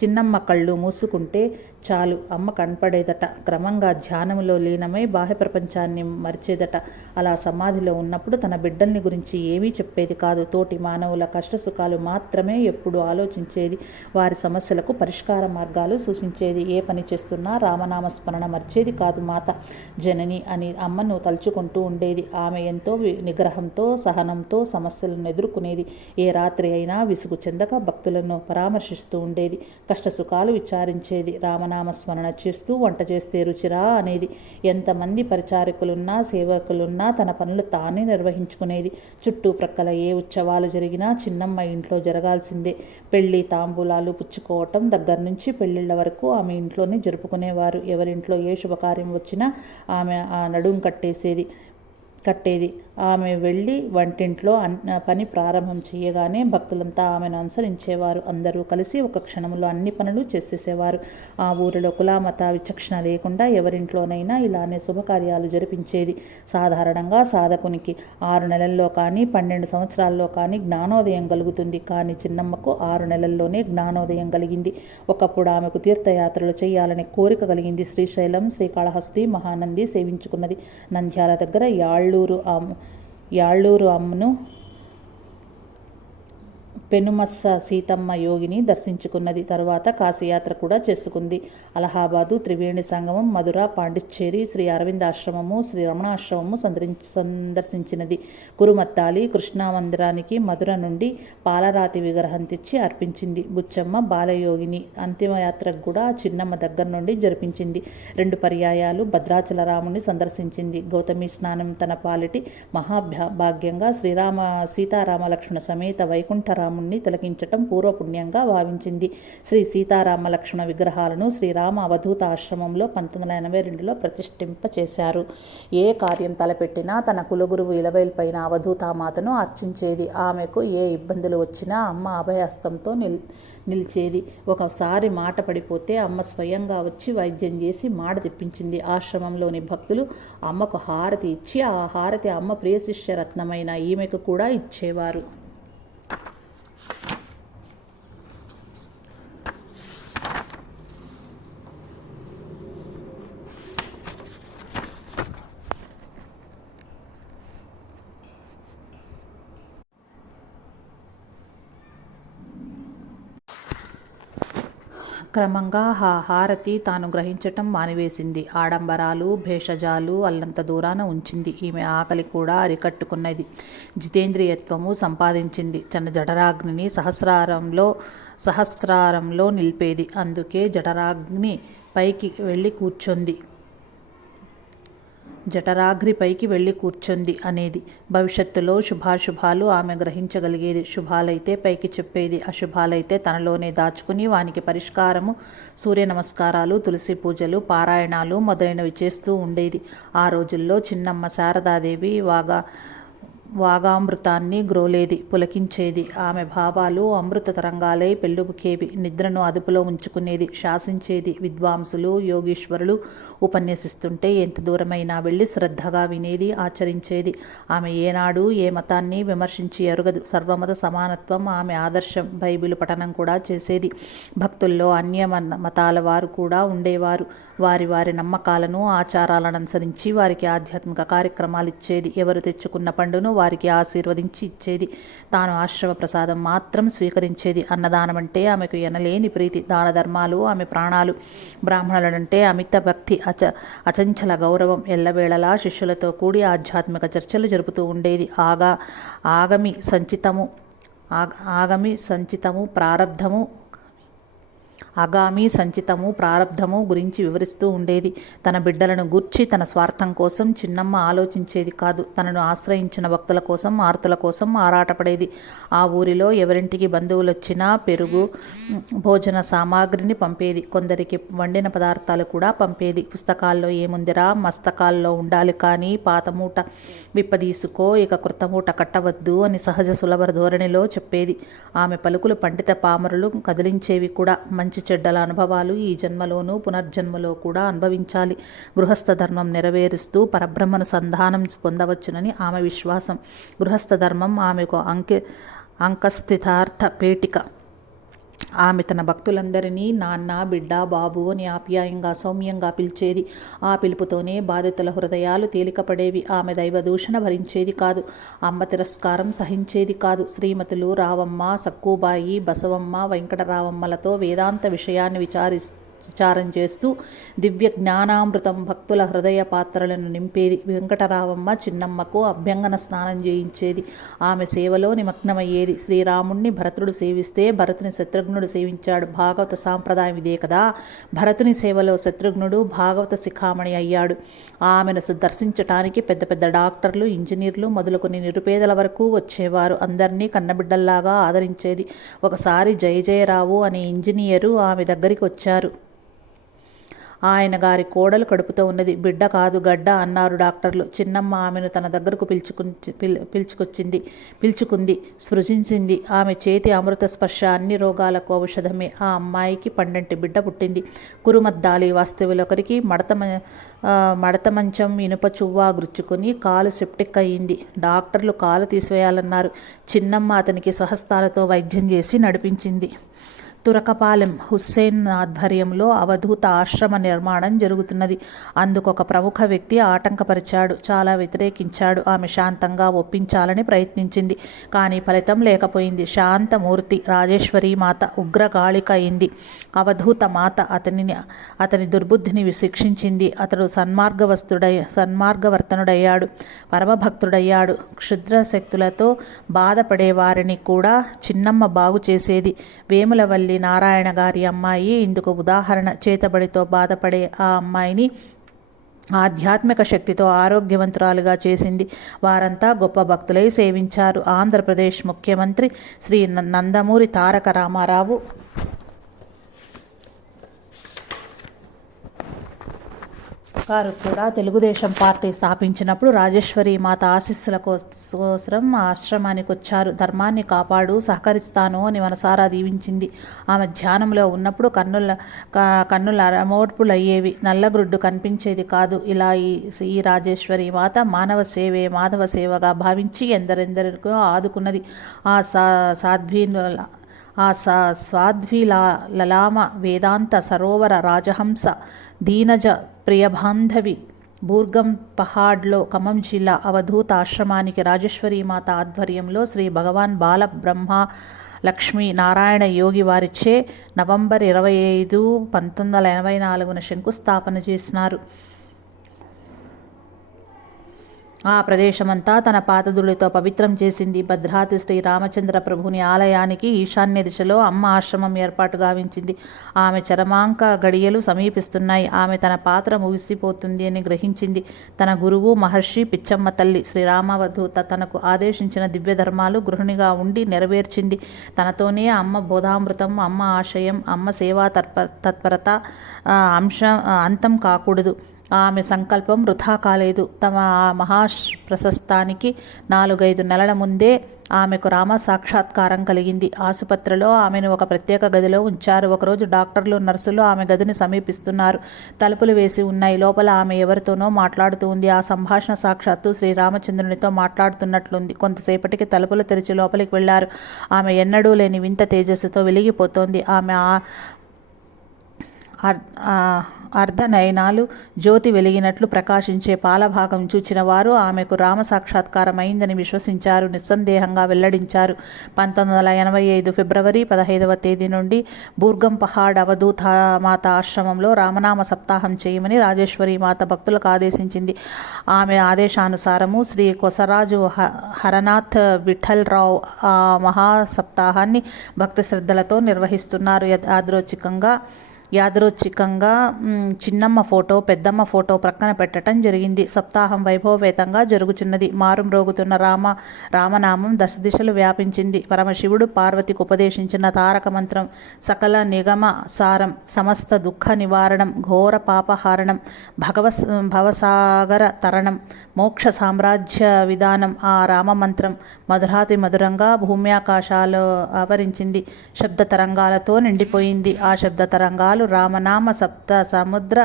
చిన్నమ్మ కళ్ళు మూసుకుంటే చాలు అమ్మ కనపడేదట. క్రమంగా ధ్యానంలో లీనమై బాహ్య ప్రపంచాన్ని మరిచేదట. అలా సమాధిలో ఉన్నప్పుడు తన బిడ్డల్ని గురించి ఏమీ చెప్పేది కాదు. తోటి మానవుల కష్టసుఖాలు మాత్రమే ఎప్పుడు ఆలోచించేది. వారి సమస్యలకు పరిష్కార మార్గాలు సూచించేది. ఏ పని చేస్తున్నా రామనామస్మరణ మర్చేది కాదు. మాత జనని అని అమ్మను తలుచుకుంటూ ఉండేది. ఆమె ఎంతో నిగ్రహంతో, సహనంతో సమస్యలను ఎదుర్కొనేది. ఏ రాత్రి అయినా విసుగు చెందక భక్తులను పరామర్శిస్తూ ఉండేది. కష్టసుఖాలు విచారించేది. రామనామస్మరణ చేస్తూ వంట చేస్తే రుచిరా అనేది. ఎంతమంది పరిచారకులున్నా సేవకులున్నా తన పనులు తానే నిర్వహించుకునేది. చుట్టుప్రక్కల ఏ ఉత్సవాలు జరిగినా చిన్నమ్మ ఇంట్లో జరగాల్సిందే. పెళ్లి తాంబూలాలు పుచ్చుకోవటం దగ్గర నుంచి పెళ్లిళ్ల వరకు ఆమె ఇంట్లోనే జరుపుకునేవారు. ఎవరింట్లో ఏ శుభకార్యం వచ్చినా ఆమె ఆ నడుం కట్టేది. ఆమె వెళ్ళి వంటింట్లో పని ప్రారంభం చేయగానే భక్తులంతా ఆమెను అనుసరించేవారు. అందరూ కలిసి ఒక క్షణంలో అన్ని పనులు చేసేసేవారు. ఆ ఊరిలో కులామత విచక్షణ లేకుండా ఎవరింట్లోనైనా ఇలానే శుభకార్యాలు జరిపించేది. సాధారణంగా సాధకునికి 6 నెలల్లో కానీ 12 సంవత్సరాల్లో కానీ జ్ఞానోదయం కలుగుతుంది. కానీ చిన్నమ్మకు 6 నెలల్లోనే జ్ఞానోదయం కలిగింది. ఒకప్పుడు ఆమెకు తీర్థయాత్రలు చేయాలనే కోరిక కలిగింది. శ్రీశైలం, శ్రీకాళహస్తి, మహానంది సేవించుకున్నది. నంద్యాల దగ్గర యాళ్ళూరు అమ్మను, పెనుమస్స సీతమ్మ యోగిని దర్శించుకున్నది. తరువాత కాశీయాత్ర కూడా చేసుకుంది. అలహాబాదు, త్రివేణి సంగమం, మధుర, పాండిచ్చేరి, శ్రీ అరవిందాశ్రమము, శ్రీ రమణాశ్రమము సందర్శించినది. కురుమత్తాలి కృష్ణా మందిరానికి మధుర నుండి పాలరాతి విగ్రహం తెచ్చి అర్పించింది. బుచ్చమ్మ బాలయోగిని అంతిమయాత్రకు కూడా చిన్నమ్మ దగ్గర నుండి జరిపించింది. 2 పర్యాయాలు భద్రాచల రాముని సందర్శించింది. గౌతమి స్నానం తన పాలిటి మహాభాగ్యంగా సీతారామ లక్ష్మణ సమేత వైకుంఠరాముని తిలకించటం పూర్వపుణ్యంగా భావించింది. శ్రీ సీతారామ లక్ష్మణ విగ్రహాలను శ్రీరామ అవధూత ఆశ్రమంలో 1982లో ప్రతిష్ఠింపచేశారు. ఏ కార్యం తలపెట్టినా తన కులగురువు ఇలవేల్పైన అవధూతామాతను అర్చించేది. ఆమెకు ఏ ఇబ్బందులు వచ్చినా అమ్మ అభయహస్తంతో నిలిచేది. ఒకసారి మాట పడిపోతే అమ్మ స్వయంగా వచ్చి వైద్యం చేసి మాడ తెప్పించింది. ఆశ్రమంలోని భక్తులు అమ్మకు హారతి ఇచ్చి ఆ హారతి అమ్మ ప్రియ శిష్య రత్నమైన ఈమెకు కూడా ఇచ్చేవారు. క్రమంగా ఆ హారతి తాను గ్రహించటం మానివేసింది. ఆడంబరాలు, భేషజాలు అల్లంత దూరాన ఉంచింది. ఈమె ఆకలి కూడా అరికట్టుకున్నది. జితేంద్రియత్వము సంపాదించింది. తన జఠరాగ్నిని సహస్రారంలో నిలిపేది. అందుకే జఠరాగ్ని పైకి వెళ్ళి కూర్చుంది. జఠరాగ్రిపైకి వెళ్ళి కూర్చుంది అనేది. భవిష్యత్తులో శుభాశుభాలు ఆమె గ్రహించగలిగేది. శుభాలైతే పైకి చెప్పేది, అశుభాలైతే తనలోనే దాచుకుని వానికి పరిష్కారము సూర్య నమస్కారాలు, తులసి పూజలు, పారాయణాలు మొదలైనవి చేస్తూ ఉండేది. ఆ రోజుల్లో చిన్నమ్మ శారదాదేవి వాగామృతాన్ని గ్రోలేది, పులకించేది. ఆమె భావాలు అమృత తరంగాలై పెళ్ళుబుకేవి. నిద్రను అదుపులో ఉంచుకునేది, శాసించేది. విద్వాంసులు, యోగీశ్వరులు ఉపన్యసిస్తుంటే ఎంత దూరమైనా వెళ్ళి శ్రద్ధగా వినేది, ఆచరించేది. ఆమె ఏనాడు ఏ మతాన్ని విమర్శించి ఎరుగదు. సర్వమత సమానత్వం ఆమె ఆదర్శం. బైబిలు పఠనం కూడా చేసేది. భక్తుల్లో అన్య మతాల వారు కూడా ఉండేవారు. వారి వారి నమ్మకాలను, ఆచారాలను అనుసరించి వారికి ఆధ్యాత్మిక కార్యక్రమాలు ఇచ్చేది. ఎవరు తెచ్చుకున్న పండును వారికి ఆశీర్వదించి ఇచ్చేది. తాను ఆశ్రమ ప్రసాదం మాత్రం స్వీకరించేది. అన్నదానం అంటే ఆమెకు ఎనలేని ప్రీతి. దాన ధర్మాలు ఆమె ప్రాణాలు. బ్రాహ్మణులంటే అమిత భక్తి, అచంచల గౌరవం. ఎల్లవేళలా శిష్యులతో కూడి ఆధ్యాత్మిక చర్చలు జరుపుతూ ఉండేది. ఆగామి సంచితము ప్రారబ్ధము గురించి వివరిస్తూ ఉండేది. తన బిడ్డలను గూర్చి తన స్వార్థం కోసం చిన్నమ్మ ఆలోచించేది కాదు. తనను ఆశ్రయించిన భక్తుల కోసం, ఆర్తుల కోసం ఆరాటపడేది. ఆ ఊరిలో ఎవరింటికి బంధువులొచ్చినా పెరుగు, భోజన సామాగ్రిని పంపేది. కొందరికి వండిన పదార్థాలు కూడా పంపేది. పుస్తకాల్లో ఏముందిరా, మస్తకాల్లో ఉండాలి కానీ పాత మూట విప్పదీసుకో, ఇక కృత మూట కట్టవద్దు అని సహజ సులభ ధోరణిలో చెప్పేది. ఆమె పలుకులు పండిత పామరులు కదిలించేవి కూడా. మంచి చెడ్డల అనుభవాలు ఈ జన్మలోనూ పునర్జన్మలో కూడా అనుభవించాలి. గృహస్థ ధర్మం నెరవేరుస్తూ పరబ్రహ్మను సంధానం పొందవచ్చునని ఆమె విశ్వాసం. గృహస్థ ధర్మం ఆమెకు అంకస్థితార్థ పేటిక. ఆమె తన భక్తులందరినీ నాన్న, బిడ్డ, బాబు అని ఆప్యాయంగా సౌమ్యంగా పిలిచేది. ఆ పిలుపుతోనే బాధితుల హృదయాలు తేలికపడేవి. ఆమె దైవదూషణ భరించేది కాదు. అమ్మ తిరస్కారం సహించేది కాదు. శ్రీమతులు రావమ్మ, సక్కుబాయి, బసవమ్మ, వెంకటరావమ్మలతో వేదాంత విషయాన్ని విచారం చేస్తూ దివ్య జ్ఞానామృతం భక్తుల హృదయ పాత్రలను నింపేది. వెంకటరావమ్మ చిన్నమ్మకు అభ్యంగన స్నానం చేయించేది. ఆమె సేవలో నిమగ్నమయ్యేది. శ్రీరాముణ్ణి భరతుడు సేవిస్తే భరతుని శత్రుఘ్నుడు సేవించాడు. భాగవత సాంప్రదాయం ఇదే కదా. భరతుని సేవలో శత్రుఘ్నుడు భాగవత శిఖామణి అయ్యాడు. ఆమెను దర్శించటానికి పెద్ద పెద్ద డాక్టర్లు, ఇంజనీర్లు మొదలుకొని నిరుపేదల వరకు వచ్చేవారు. అందరినీ కన్నబిడ్డల్లాగా ఆదరించేది. ఒకసారి జయజయరావు అనే ఇంజనీరు ఆమె దగ్గరికి వచ్చారు. ఆయన గారి కోడలు కడుపుతో ఉన్నది. బిడ్డ కాదు గడ్డ అన్నారు డాక్టర్లు. చిన్నమ్మ ఆమెను తన దగ్గరకు పిలుచుకుంది, సృజించింది. ఆమె చేతి అమృత స్పర్శ అన్ని రోగాలకు ఔషధమే. ఆ అమ్మాయికి 12 బిడ్డ పుట్టింది. కురుమద్దాలి వాస్తవులొకరికి మడత మంచం ఇనుప చువ్వా గుచ్చుకొని కాలు సెప్టిక్ అయ్యింది. డాక్టర్లు కాలు తీసివేయాలన్నారు. చిన్నమ్మ అతనికి స్వహస్తాలతో వైద్యం చేసి నడిపించింది. తురకపాలెం హుస్సేన్ ఆధ్వర్యంలో అవధూత ఆశ్రమ నిర్మాణం జరుగుతున్నది. అందుకు ఒక ప్రముఖ వ్యక్తి ఆటంకపరిచాడు, చాలా వ్యతిరేకించాడు. ఆమె శాంతంగా ఒప్పించాలని ప్రయత్నించింది, కానీ ఫలితం లేకపోయింది. శాంతమూర్తి రాజేశ్వరి మాత ఉగ్రగాళిక అయింది. అవధూత మాత అతని దుర్బుద్ధిని శిక్షించింది. అతడు సన్మార్గవర్తనుడయ్యాడు, పరమభక్తుడయ్యాడు. క్షుద్ర శక్తులతో బాధపడేవారిని కూడా చిన్నమ్మ బాగు చేసేది. వేములవల్లి నారాయణ గారి అమ్మాయి ఇందుకు ఉదాహరణ. చేతబడితో బాధపడే ఆ అమ్మాయిని ఆధ్యాత్మిక శక్తితో ఆరోగ్యవంతురాలుగా చేసింది. వారంతా గొప్ప భక్తులై సేవించారు. ఆంధ్రప్రదేశ్ ముఖ్యమంత్రి శ్రీ నందమూరి తారక రామారావు గారు కూడా తెలుగుదేశం పార్టీ స్థాపించినప్పుడు రాజేశ్వరి మాత ఆశీస్సుల కోసం ఆశ్రమానికి వచ్చారు. ధర్మాన్ని కాపాడు, సహకరిస్తాను అని మనసారా దీవించింది. ఆమె ధ్యానంలో ఉన్నప్పుడు కన్నుల అరమోడ్పులయ్యేవి, నల్లగ్రుడ్డు కనిపించేది కాదు. ఇలా ఈ రాజేశ్వరి మాత మానవ సేవే మాధవ సేవగా భావించి ఎందరెందరికో ఆదుకున్నది. ఆ స్వాధ్విలలామ వేదాంత సరోవర రాజహంస దీనజ ప్రియబాంధవి బూర్గం పహాడ్లో ఖమ్మం జిల్లా అవధూత ఆశ్రమానికి రాజేశ్వరి మాత ఆధ్వర్యంలో శ్రీ భగవాన్ బాల బ్రహ్మ లక్ష్మీ నారాయణ యోగి వారిచే నవంబర్ 25, 1984 శంకుస్థాపన చేసినారు. ఆ ప్రదేశమంతా తన పాదధూళితో పవిత్రం చేసింది. భద్రాద్రి శ్రీ రామచంద్ర ప్రభుని ఆలయానికి ఈశాన్య దిశలో అమ్మ ఆశ్రమం ఏర్పాటు గావించింది. ఆమె చరమాంక గడియలు సమీపిస్తున్నాయి. ఆమె తన పాత్ర ముగిసిపోతుంది అని గ్రహించింది. తన గురువు మహర్షి పిచ్చమ్మ తల్లి శ్రీరామవధూత తనకు ఆదేశించిన దివ్యధర్మాలు గృహిణిగా ఉండి నెరవేర్చింది. తనతోనే అమ్మ బోధామృతం, అమ్మ ఆశయం, అమ్మ సేవా తత్పరత అంతం కాకూడదు. ఆమె సంకల్పం వృథా కాలేదు. తమ మహాప్రశస్తానికి 4-5 నెలల ముందే ఆమెకు రామ సాక్షాత్కారం కలిగింది. ఆసుపత్రిలో ఆమెను ఒక ప్రత్యేక గదిలో ఉంచారు. ఒకరోజు డాక్టర్లు, నర్సులు ఆమె గదిని సమీపిస్తున్నారు. తలుపులు వేసి ఉన్నాయి. లోపల ఆమె ఎవరితోనో మాట్లాడుతూ ఉంది. ఆ సంభాషణ సాక్షాత్తు శ్రీరామచంద్రునితో మాట్లాడుతున్నట్లుంది. కొంతసేపటికి తలుపులు తెరిచి లోపలికి వెళ్లారు. ఆమె ఎన్నడూ లేని వింత తేజస్సుతో వెలిగిపోతోంది. ఆమె అర్ధనయనాలు జ్యోతి వెలిగినట్లు ప్రకాశించే పాలభాగం చూచిన వారు ఆమెకు రామ సాక్షాత్కారం అయిందని విశ్వసించారు, నిస్సందేహంగా వెల్లడించారు. 1985 ఫిబ్రవరి 15వ తేదీ నుండి బూర్గం పహాడ్ అవధూత మాత ఆశ్రమంలో రామనామ సప్తాహం చేయమని రాజేశ్వరి మాత భక్తులకు ఆదేశించింది. ఆమె ఆదేశానుసారము శ్రీ కొసరాజు హరనాథ్ విఠల్రావు ఆ మహాసప్తాహాన్ని భక్తి శ్రద్ధలతో నిర్వహిస్తున్నారు. యాదృచ్ఛికంగా చిన్నమ్మ ఫోటో, పెద్దమ్మ ఫోటో ప్రక్కన పెట్టడం జరిగింది. సప్తాహం వైభవపేతంగా జరుగుతున్నది. మారుమ్రోగుతున్న రామనామం దశదిశలు వ్యాపించింది. పరమశివుడు పార్వతికి ఉపదేశించిన తారక మంత్రం సకల నిగమ సారం, సమస్త దుఃఖ నివారణం, ఘోర పాపహారణం, భవసాగర తరణం, మోక్ష సామ్రాజ్య విధానం. ఆ రామమంత్రం మధురాతి మధురంగా భూమ్యాకాశాలు ఆవరించింది. శబ్ద తరంగాలతో నిండిపోయింది. ఆ శబ్ద తరంగాలు రామనామ సప్త సముద్ర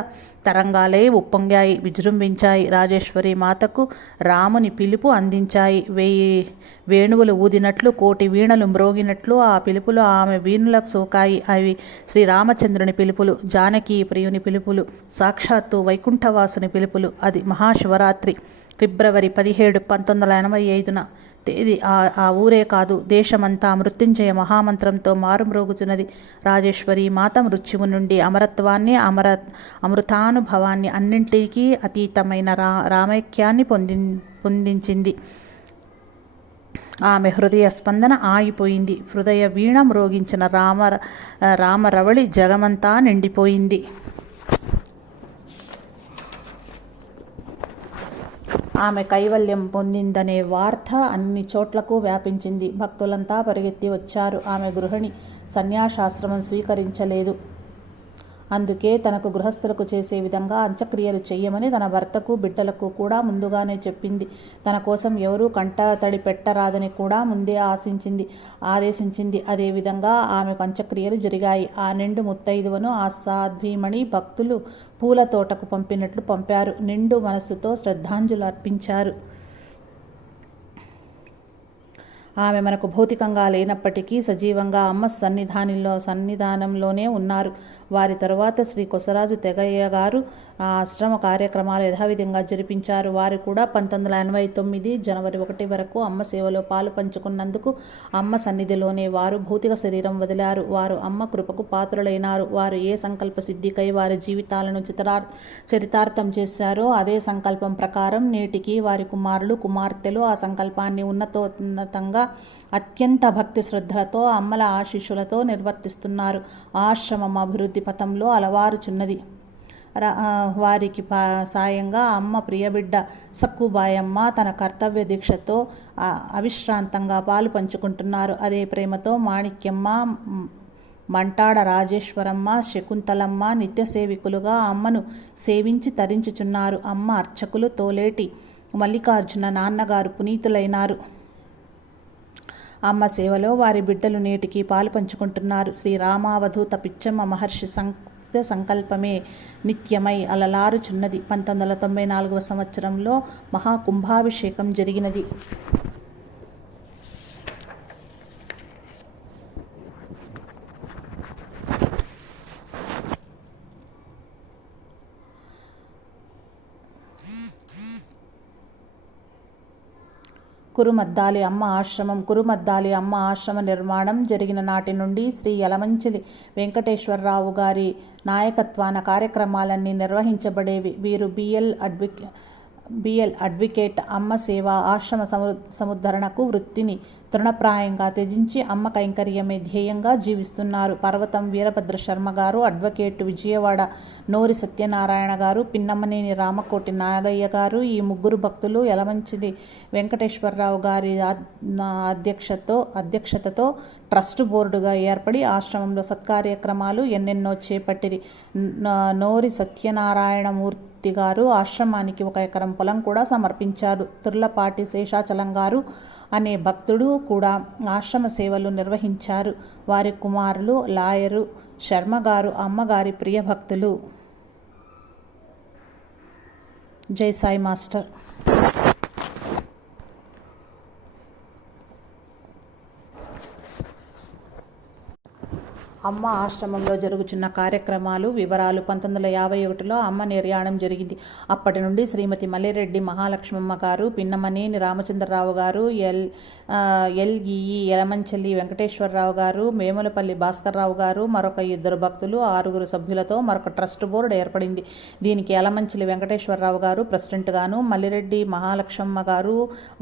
తరంగాలే ఉప్పొంగాయి, విజృంభించాయి. రాజేశ్వరి మాతకు రాముని పిలుపు అందించాయి. వేణువులు ఊదినట్లు, కోటి వీణలు మ్రోగినట్లు ఆ పిలుపులు ఆమె వీణులకు సోకాయి. అవి శ్రీరామచంద్రుని పిలుపులు, జానకి ప్రియుని పిలుపులు, సాక్షాత్తు వైకుంఠవాసుని పిలుపులు. అది మహాశివరాత్రి, ఫిబ్రవరి 17, 1985న తేదీ. ఆ ఊరే కాదు, దేశమంతా మృత్యుంజయ మహామంత్రంతో మారుమ్రోగుతున్నది. రాజేశ్వరి మాత మృత్యువు నుండి అమరత్వాన్ని, అమృతానుభవాన్ని, అన్నింటికీ అతీతమైన రామైక్యాన్ని పొందించింది. ఆమె హృదయ స్పందన ఆగిపోయింది. హృదయ వీణ మ్రోగించిన రామరవళి జగమంతా నిండిపోయింది. ఆమె కైవల్యం పొందిందనే వార్త అన్ని చోట్లకు వ్యాపించింది. భక్తులంతా పరిగెత్తి వచ్చారు. ఆమె గృహిణి సన్యాసాశ్రమం స్వీకరించలేదు. అందుకే తనకు గృహస్థులకు చేసే విధంగా అంత్యక్రియలు చెయ్యమని తన భర్తకు, బిడ్డలకు కూడా ముందుగానే చెప్పింది. తన కోసం ఎవరూ కంటతడి పెట్టరాదని కూడా ముందే ఆదేశించింది. అదేవిధంగా ఆమెకు అంత్యక్రియలు జరిగాయి. ఆ నిండు ముత్తైదువను ఆ సాధ్వీమణి భక్తులు పూల తోటకు పంపినట్లు పంపారు. నిండు మనస్సుతో శ్రద్ధాంజలు అర్పించారు. ఆమె మనకు భౌతికంగా లేనప్పటికీ సజీవంగా అమ్మ సన్నిధానంలోనే ఉన్నారు. వారి తరువాత శ్రీ కొసరాజు తెగయ్య గారు ఆ ఆశ్రమ కార్యక్రమాలు యథావిధంగా జరిపించారు. వారు కూడా 1989 జనవరి 1 వరకు అమ్మ సేవలో పాలు పంచుకున్నందుకు అమ్మ సన్నిధిలోనే వారు భౌతిక శరీరం వదిలారు. వారు అమ్మ కృపకు పాత్రులైనారు. వారు ఏ సంకల్ప సిద్ధికై వారి జీవితాలను చరితార్థం చేశారో అదే సంకల్పం ప్రకారం నేటికి వారి కుమారులు, కుమార్తెలు ఆ సంకల్పాన్ని ఉన్నతంగా అత్యంత భక్తి శ్రద్ధలతో అమ్మల ఆశీస్సులతో నిర్వర్తిస్తున్నారు. ఆశ్రమం అభివృద్ధి పథంలో అలవారుచున్నది. వారికి సాయంగా అమ్మ ప్రియబిడ్డ సక్కుబాయమ్మ తన కర్తవ్య దీక్షతో అవిశ్రాంతంగా పాలు పంచుకుంటున్నారు. అదే ప్రేమతో మాణిక్యమ్మ, మంటాడ రాజేశ్వరమ్మ, శకుంతలమ్మ నిత్య సేవికులుగా అమ్మను సేవించి తరించుచున్నారు. అమ్మ అర్చకులు తోలేటి మల్లికార్జున నాన్నగారు పునీతులైనారు. అమ్మ సేవలో వారి బిడ్డలు నేటికి పాలు పంచుకుంటున్నారు. శ్రీరామావధూత పిచ్చమ్మ మహర్షి సంకల్పమే నిత్యమై అలలారుచున్నది. 1994వ సంవత్సరంలో మహాకుంభాభిషేకం జరిగినది. కురుమద్దాలి అమ్మ ఆశ్రమ నిర్మాణం జరిగిన నాటి నుండి శ్రీ యలమంచిలి వెంకటేశ్వరరావు గారి నాయకత్వాన కార్యక్రమాలన్నీ నిర్వహించబడేవి. వీరు బిఎల్ అడ్వకేట్ అమ్మ సేవ ఆశ్రమ సముద్ధరణకు వృత్తిని తృణప్రాయంగా త్యజించి అమ్మ కైంకర్యమే ధ్యేయంగా జీవిస్తున్నారు. పర్వతం వీరభద్ర శర్మ గారు అడ్వకేట్, విజయవాడ నోరి సత్యనారాయణ గారు, పిన్నమ్మనేని రామకోటి నాగయ్య గారు ఈ ముగ్గురు భక్తులు యలమంచిలి వెంకటేశ్వరరావు గారి అధ్యక్షతతో ట్రస్ట్ బోర్డుగా ఏర్పడి ఆశ్రమంలో సత్కార్యక్రమాలు ఎన్నెన్నో చేపట్టిరి. నోరి సత్యనారాయణ మూర్తి కృష్ణమూర్తి గారు ఆశ్రమానికి 1 ఎకరం పొలం కూడా సమర్పించారు. తుర్లపాటి శేషాచలం గారు అనే భక్తుడు కూడా ఆశ్రమ సేవలు నిర్వహించారు. వారి కుమారులు లాయరు శర్మ గారు అమ్మగారి ప్రియ భక్తులు. జై సాయి మాస్టర్. అమ్మ ఆశ్రమంలో జరుగుతున్న కార్యక్రమాలు వివరాలు. 1951లో అమ్మ నిర్యాణం జరిగింది. అప్పటి నుండి శ్రీమతి మల్లిరెడ్డి మహాలక్ష్మమ్మ గారు, పిన్నమనేని రామచంద్రరావు గారు, ఎల్ఈఈ యలమంచిలి వెంకటేశ్వరరావు గారు, వేములపల్లి భాస్కర్రావు గారు, మరొక 2 భక్తులు, 6 సభ్యులతో మరొక ట్రస్ట్ బోర్డు ఏర్పడింది. దీనికి యలమంచిలి వెంకటేశ్వరరావు గారు ప్రెసిడెంట్ గాను, మల్లిరెడ్డి మహాలక్ష్మమ్మ గారు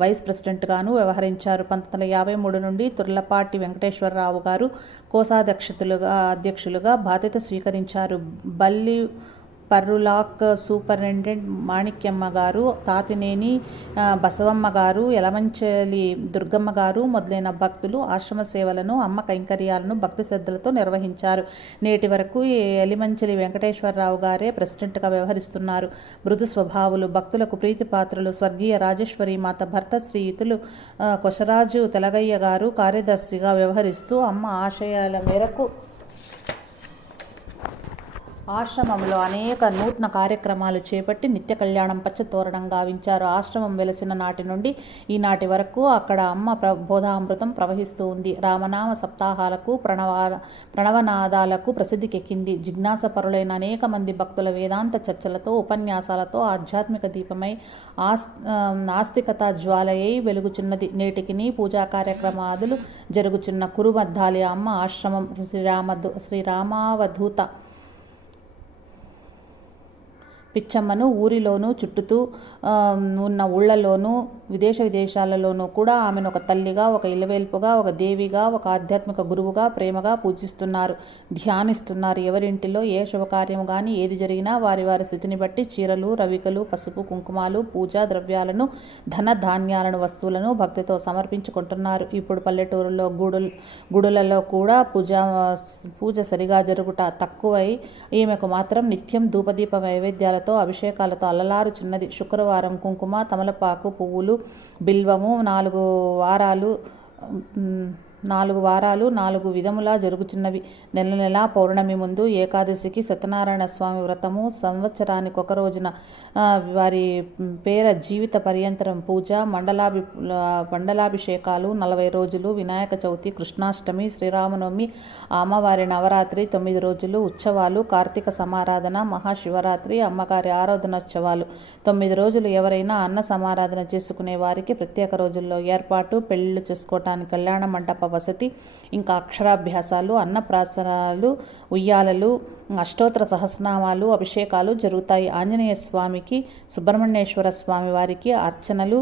వైస్ ప్రెసిడెంట్ గాను వ్యవహరించారు. 1953 నుండి తుర్లపాటి వెంకటేశ్వరరావు గారు అధ్యక్షులుగా బాధ్యత స్వీకరించారు. బల్లి పర్రులాక్ సూపరింటెండెంట్ మాణిక్యమ్మ గారు, తాతినేని బసవమ్మ గారు, యలమంచిలి దుర్గమ్మ గారు మొదలైన భక్తులు ఆశ్రమ సేవలను, అమ్మ కైంకర్యాలను భక్తి శ్రద్ధలతో నిర్వహించారు. నేటి వరకు యలమంచిలి వెంకటేశ్వరరావు గారే ప్రెసిడెంట్గా వ్యవహరిస్తున్నారు. మృదు స్వభావులు, భక్తులకు ప్రీతిపాత్రులు. స్వర్గీయ రాజేశ్వరి మాత భర్త శ్రీయుతులు కొసరాజు తెలగయ్య గారు కార్యదర్శిగా వ్యవహరిస్తూ అమ్మ ఆశయాల మేరకు ఆశ్రమంలో అనేక నూతన కార్యక్రమాలు చేపట్టి నిత్య కళ్యాణం పచ్చతోరణం గావించారు. ఆశ్రమం వెలసిన నాటి నుండి ఈనాటి వరకు అక్కడ అమ్మ బోధామృతం ప్రవహిస్తూ ఉంది. రామనామ సప్తాహాలకు, ప్రణవనాదాలకు ప్రసిద్ధికెక్కింది. జిజ్ఞాసపరులైన అనేక మంది భక్తుల వేదాంత చర్చలతో, ఉపన్యాసాలతో ఆధ్యాత్మిక దీపమై ఆస్తికతా జ్వాలయై వెలుగుచున్నది. నేటికిని పూజా కార్యక్రమాదులు జరుగుచున్న కురుమద్దాలి అమ్మ ఆశ్రమం శ్రీరామావధూత పిచ్చమ్మను ఊరిలోనూ చుట్టుతూ ఉన్న ఊళ్ళలోనూ విదేశాలలోనూ కూడా ఆమెను ఒక తల్లిగా, ఒక ఇలవేల్పుగా, ఒక దేవిగా, ఒక ఆధ్యాత్మిక గురువుగా ప్రేమగా పూజిస్తున్నారు, ధ్యానిస్తున్నారు. ఎవరింటిలో ఏ శుభకార్యము కానీ ఏది జరిగినా వారి స్థితిని బట్టి చీరలు, రవికలు, పసుపు, కుంకుమాలు, పూజా ద్రవ్యాలను, ధన ధాన్యాలను, వస్తువులను భక్తితో సమర్పించుకుంటున్నారు. ఇప్పుడు పల్లెటూరులో గుడులలో కూడా పూజ సరిగా జరుగుట తక్కువై ఈమెకు మాత్రం నిత్యం ధూపదీప నైవేద్యాలతో అభిషేకాలతో అల్లలారుచున్నది. శుక్రవారం కుంకుమ, తమలపాకు, పువ్వులు, బిల్వము 4 వారాలు 4 విధములా జరుగుచున్నవి. నెల పౌర్ణమి ముందు ఏకాదశికి సత్యనారాయణ స్వామి వ్రతము, సంవత్సరానికి 1 రోజున వారి పేర జీవిత పర్యంతరం పూజ, మండలాభిషేకాలు 40 రోజులు, వినాయక చవితి, కృష్ణాష్టమి, శ్రీరామనవమి, అమ్మవారి నవరాత్రి 9 రోజులు ఉత్సవాలు, కార్తీక సమారాధన, మహాశివరాత్రి, అమ్మగారి ఆరాధనోత్సవాలు 9 రోజులు. ఎవరైనా అన్న సమారాధన చేసుకునే వారికి ప్రత్యేక రోజుల్లో ఏర్పాటు, పెళ్లిళ్ళు చేసుకోవటానికి కళ్యాణ మంటప వసతి, ఇంకా అక్షరాభ్యాసాలు, అన్నప్రాసనాలు, ఉయ్యాలలు, అష్టోత్తర సహస్రనామాలు, అభిషేకాలు జరుగుతాయి. ఆంజనేయ స్వామికి, సుబ్రహ్మణ్యేశ్వర స్వామి వారికి అర్చనలు,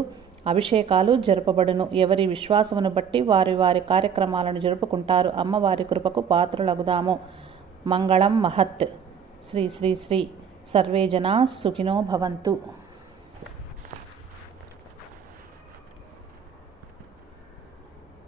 అభిషేకాలు జరపబడును. ఎవరి విశ్వాసమును బట్టి వారి కార్యక్రమాలను జరుపుకుంటారు. అమ్మవారి కృపకు పాత్రులగుదాము. మంగళం మహత్. శ్రీ శ్రీ శ్రీ. సర్వే జనా సుఖినో భవంతు.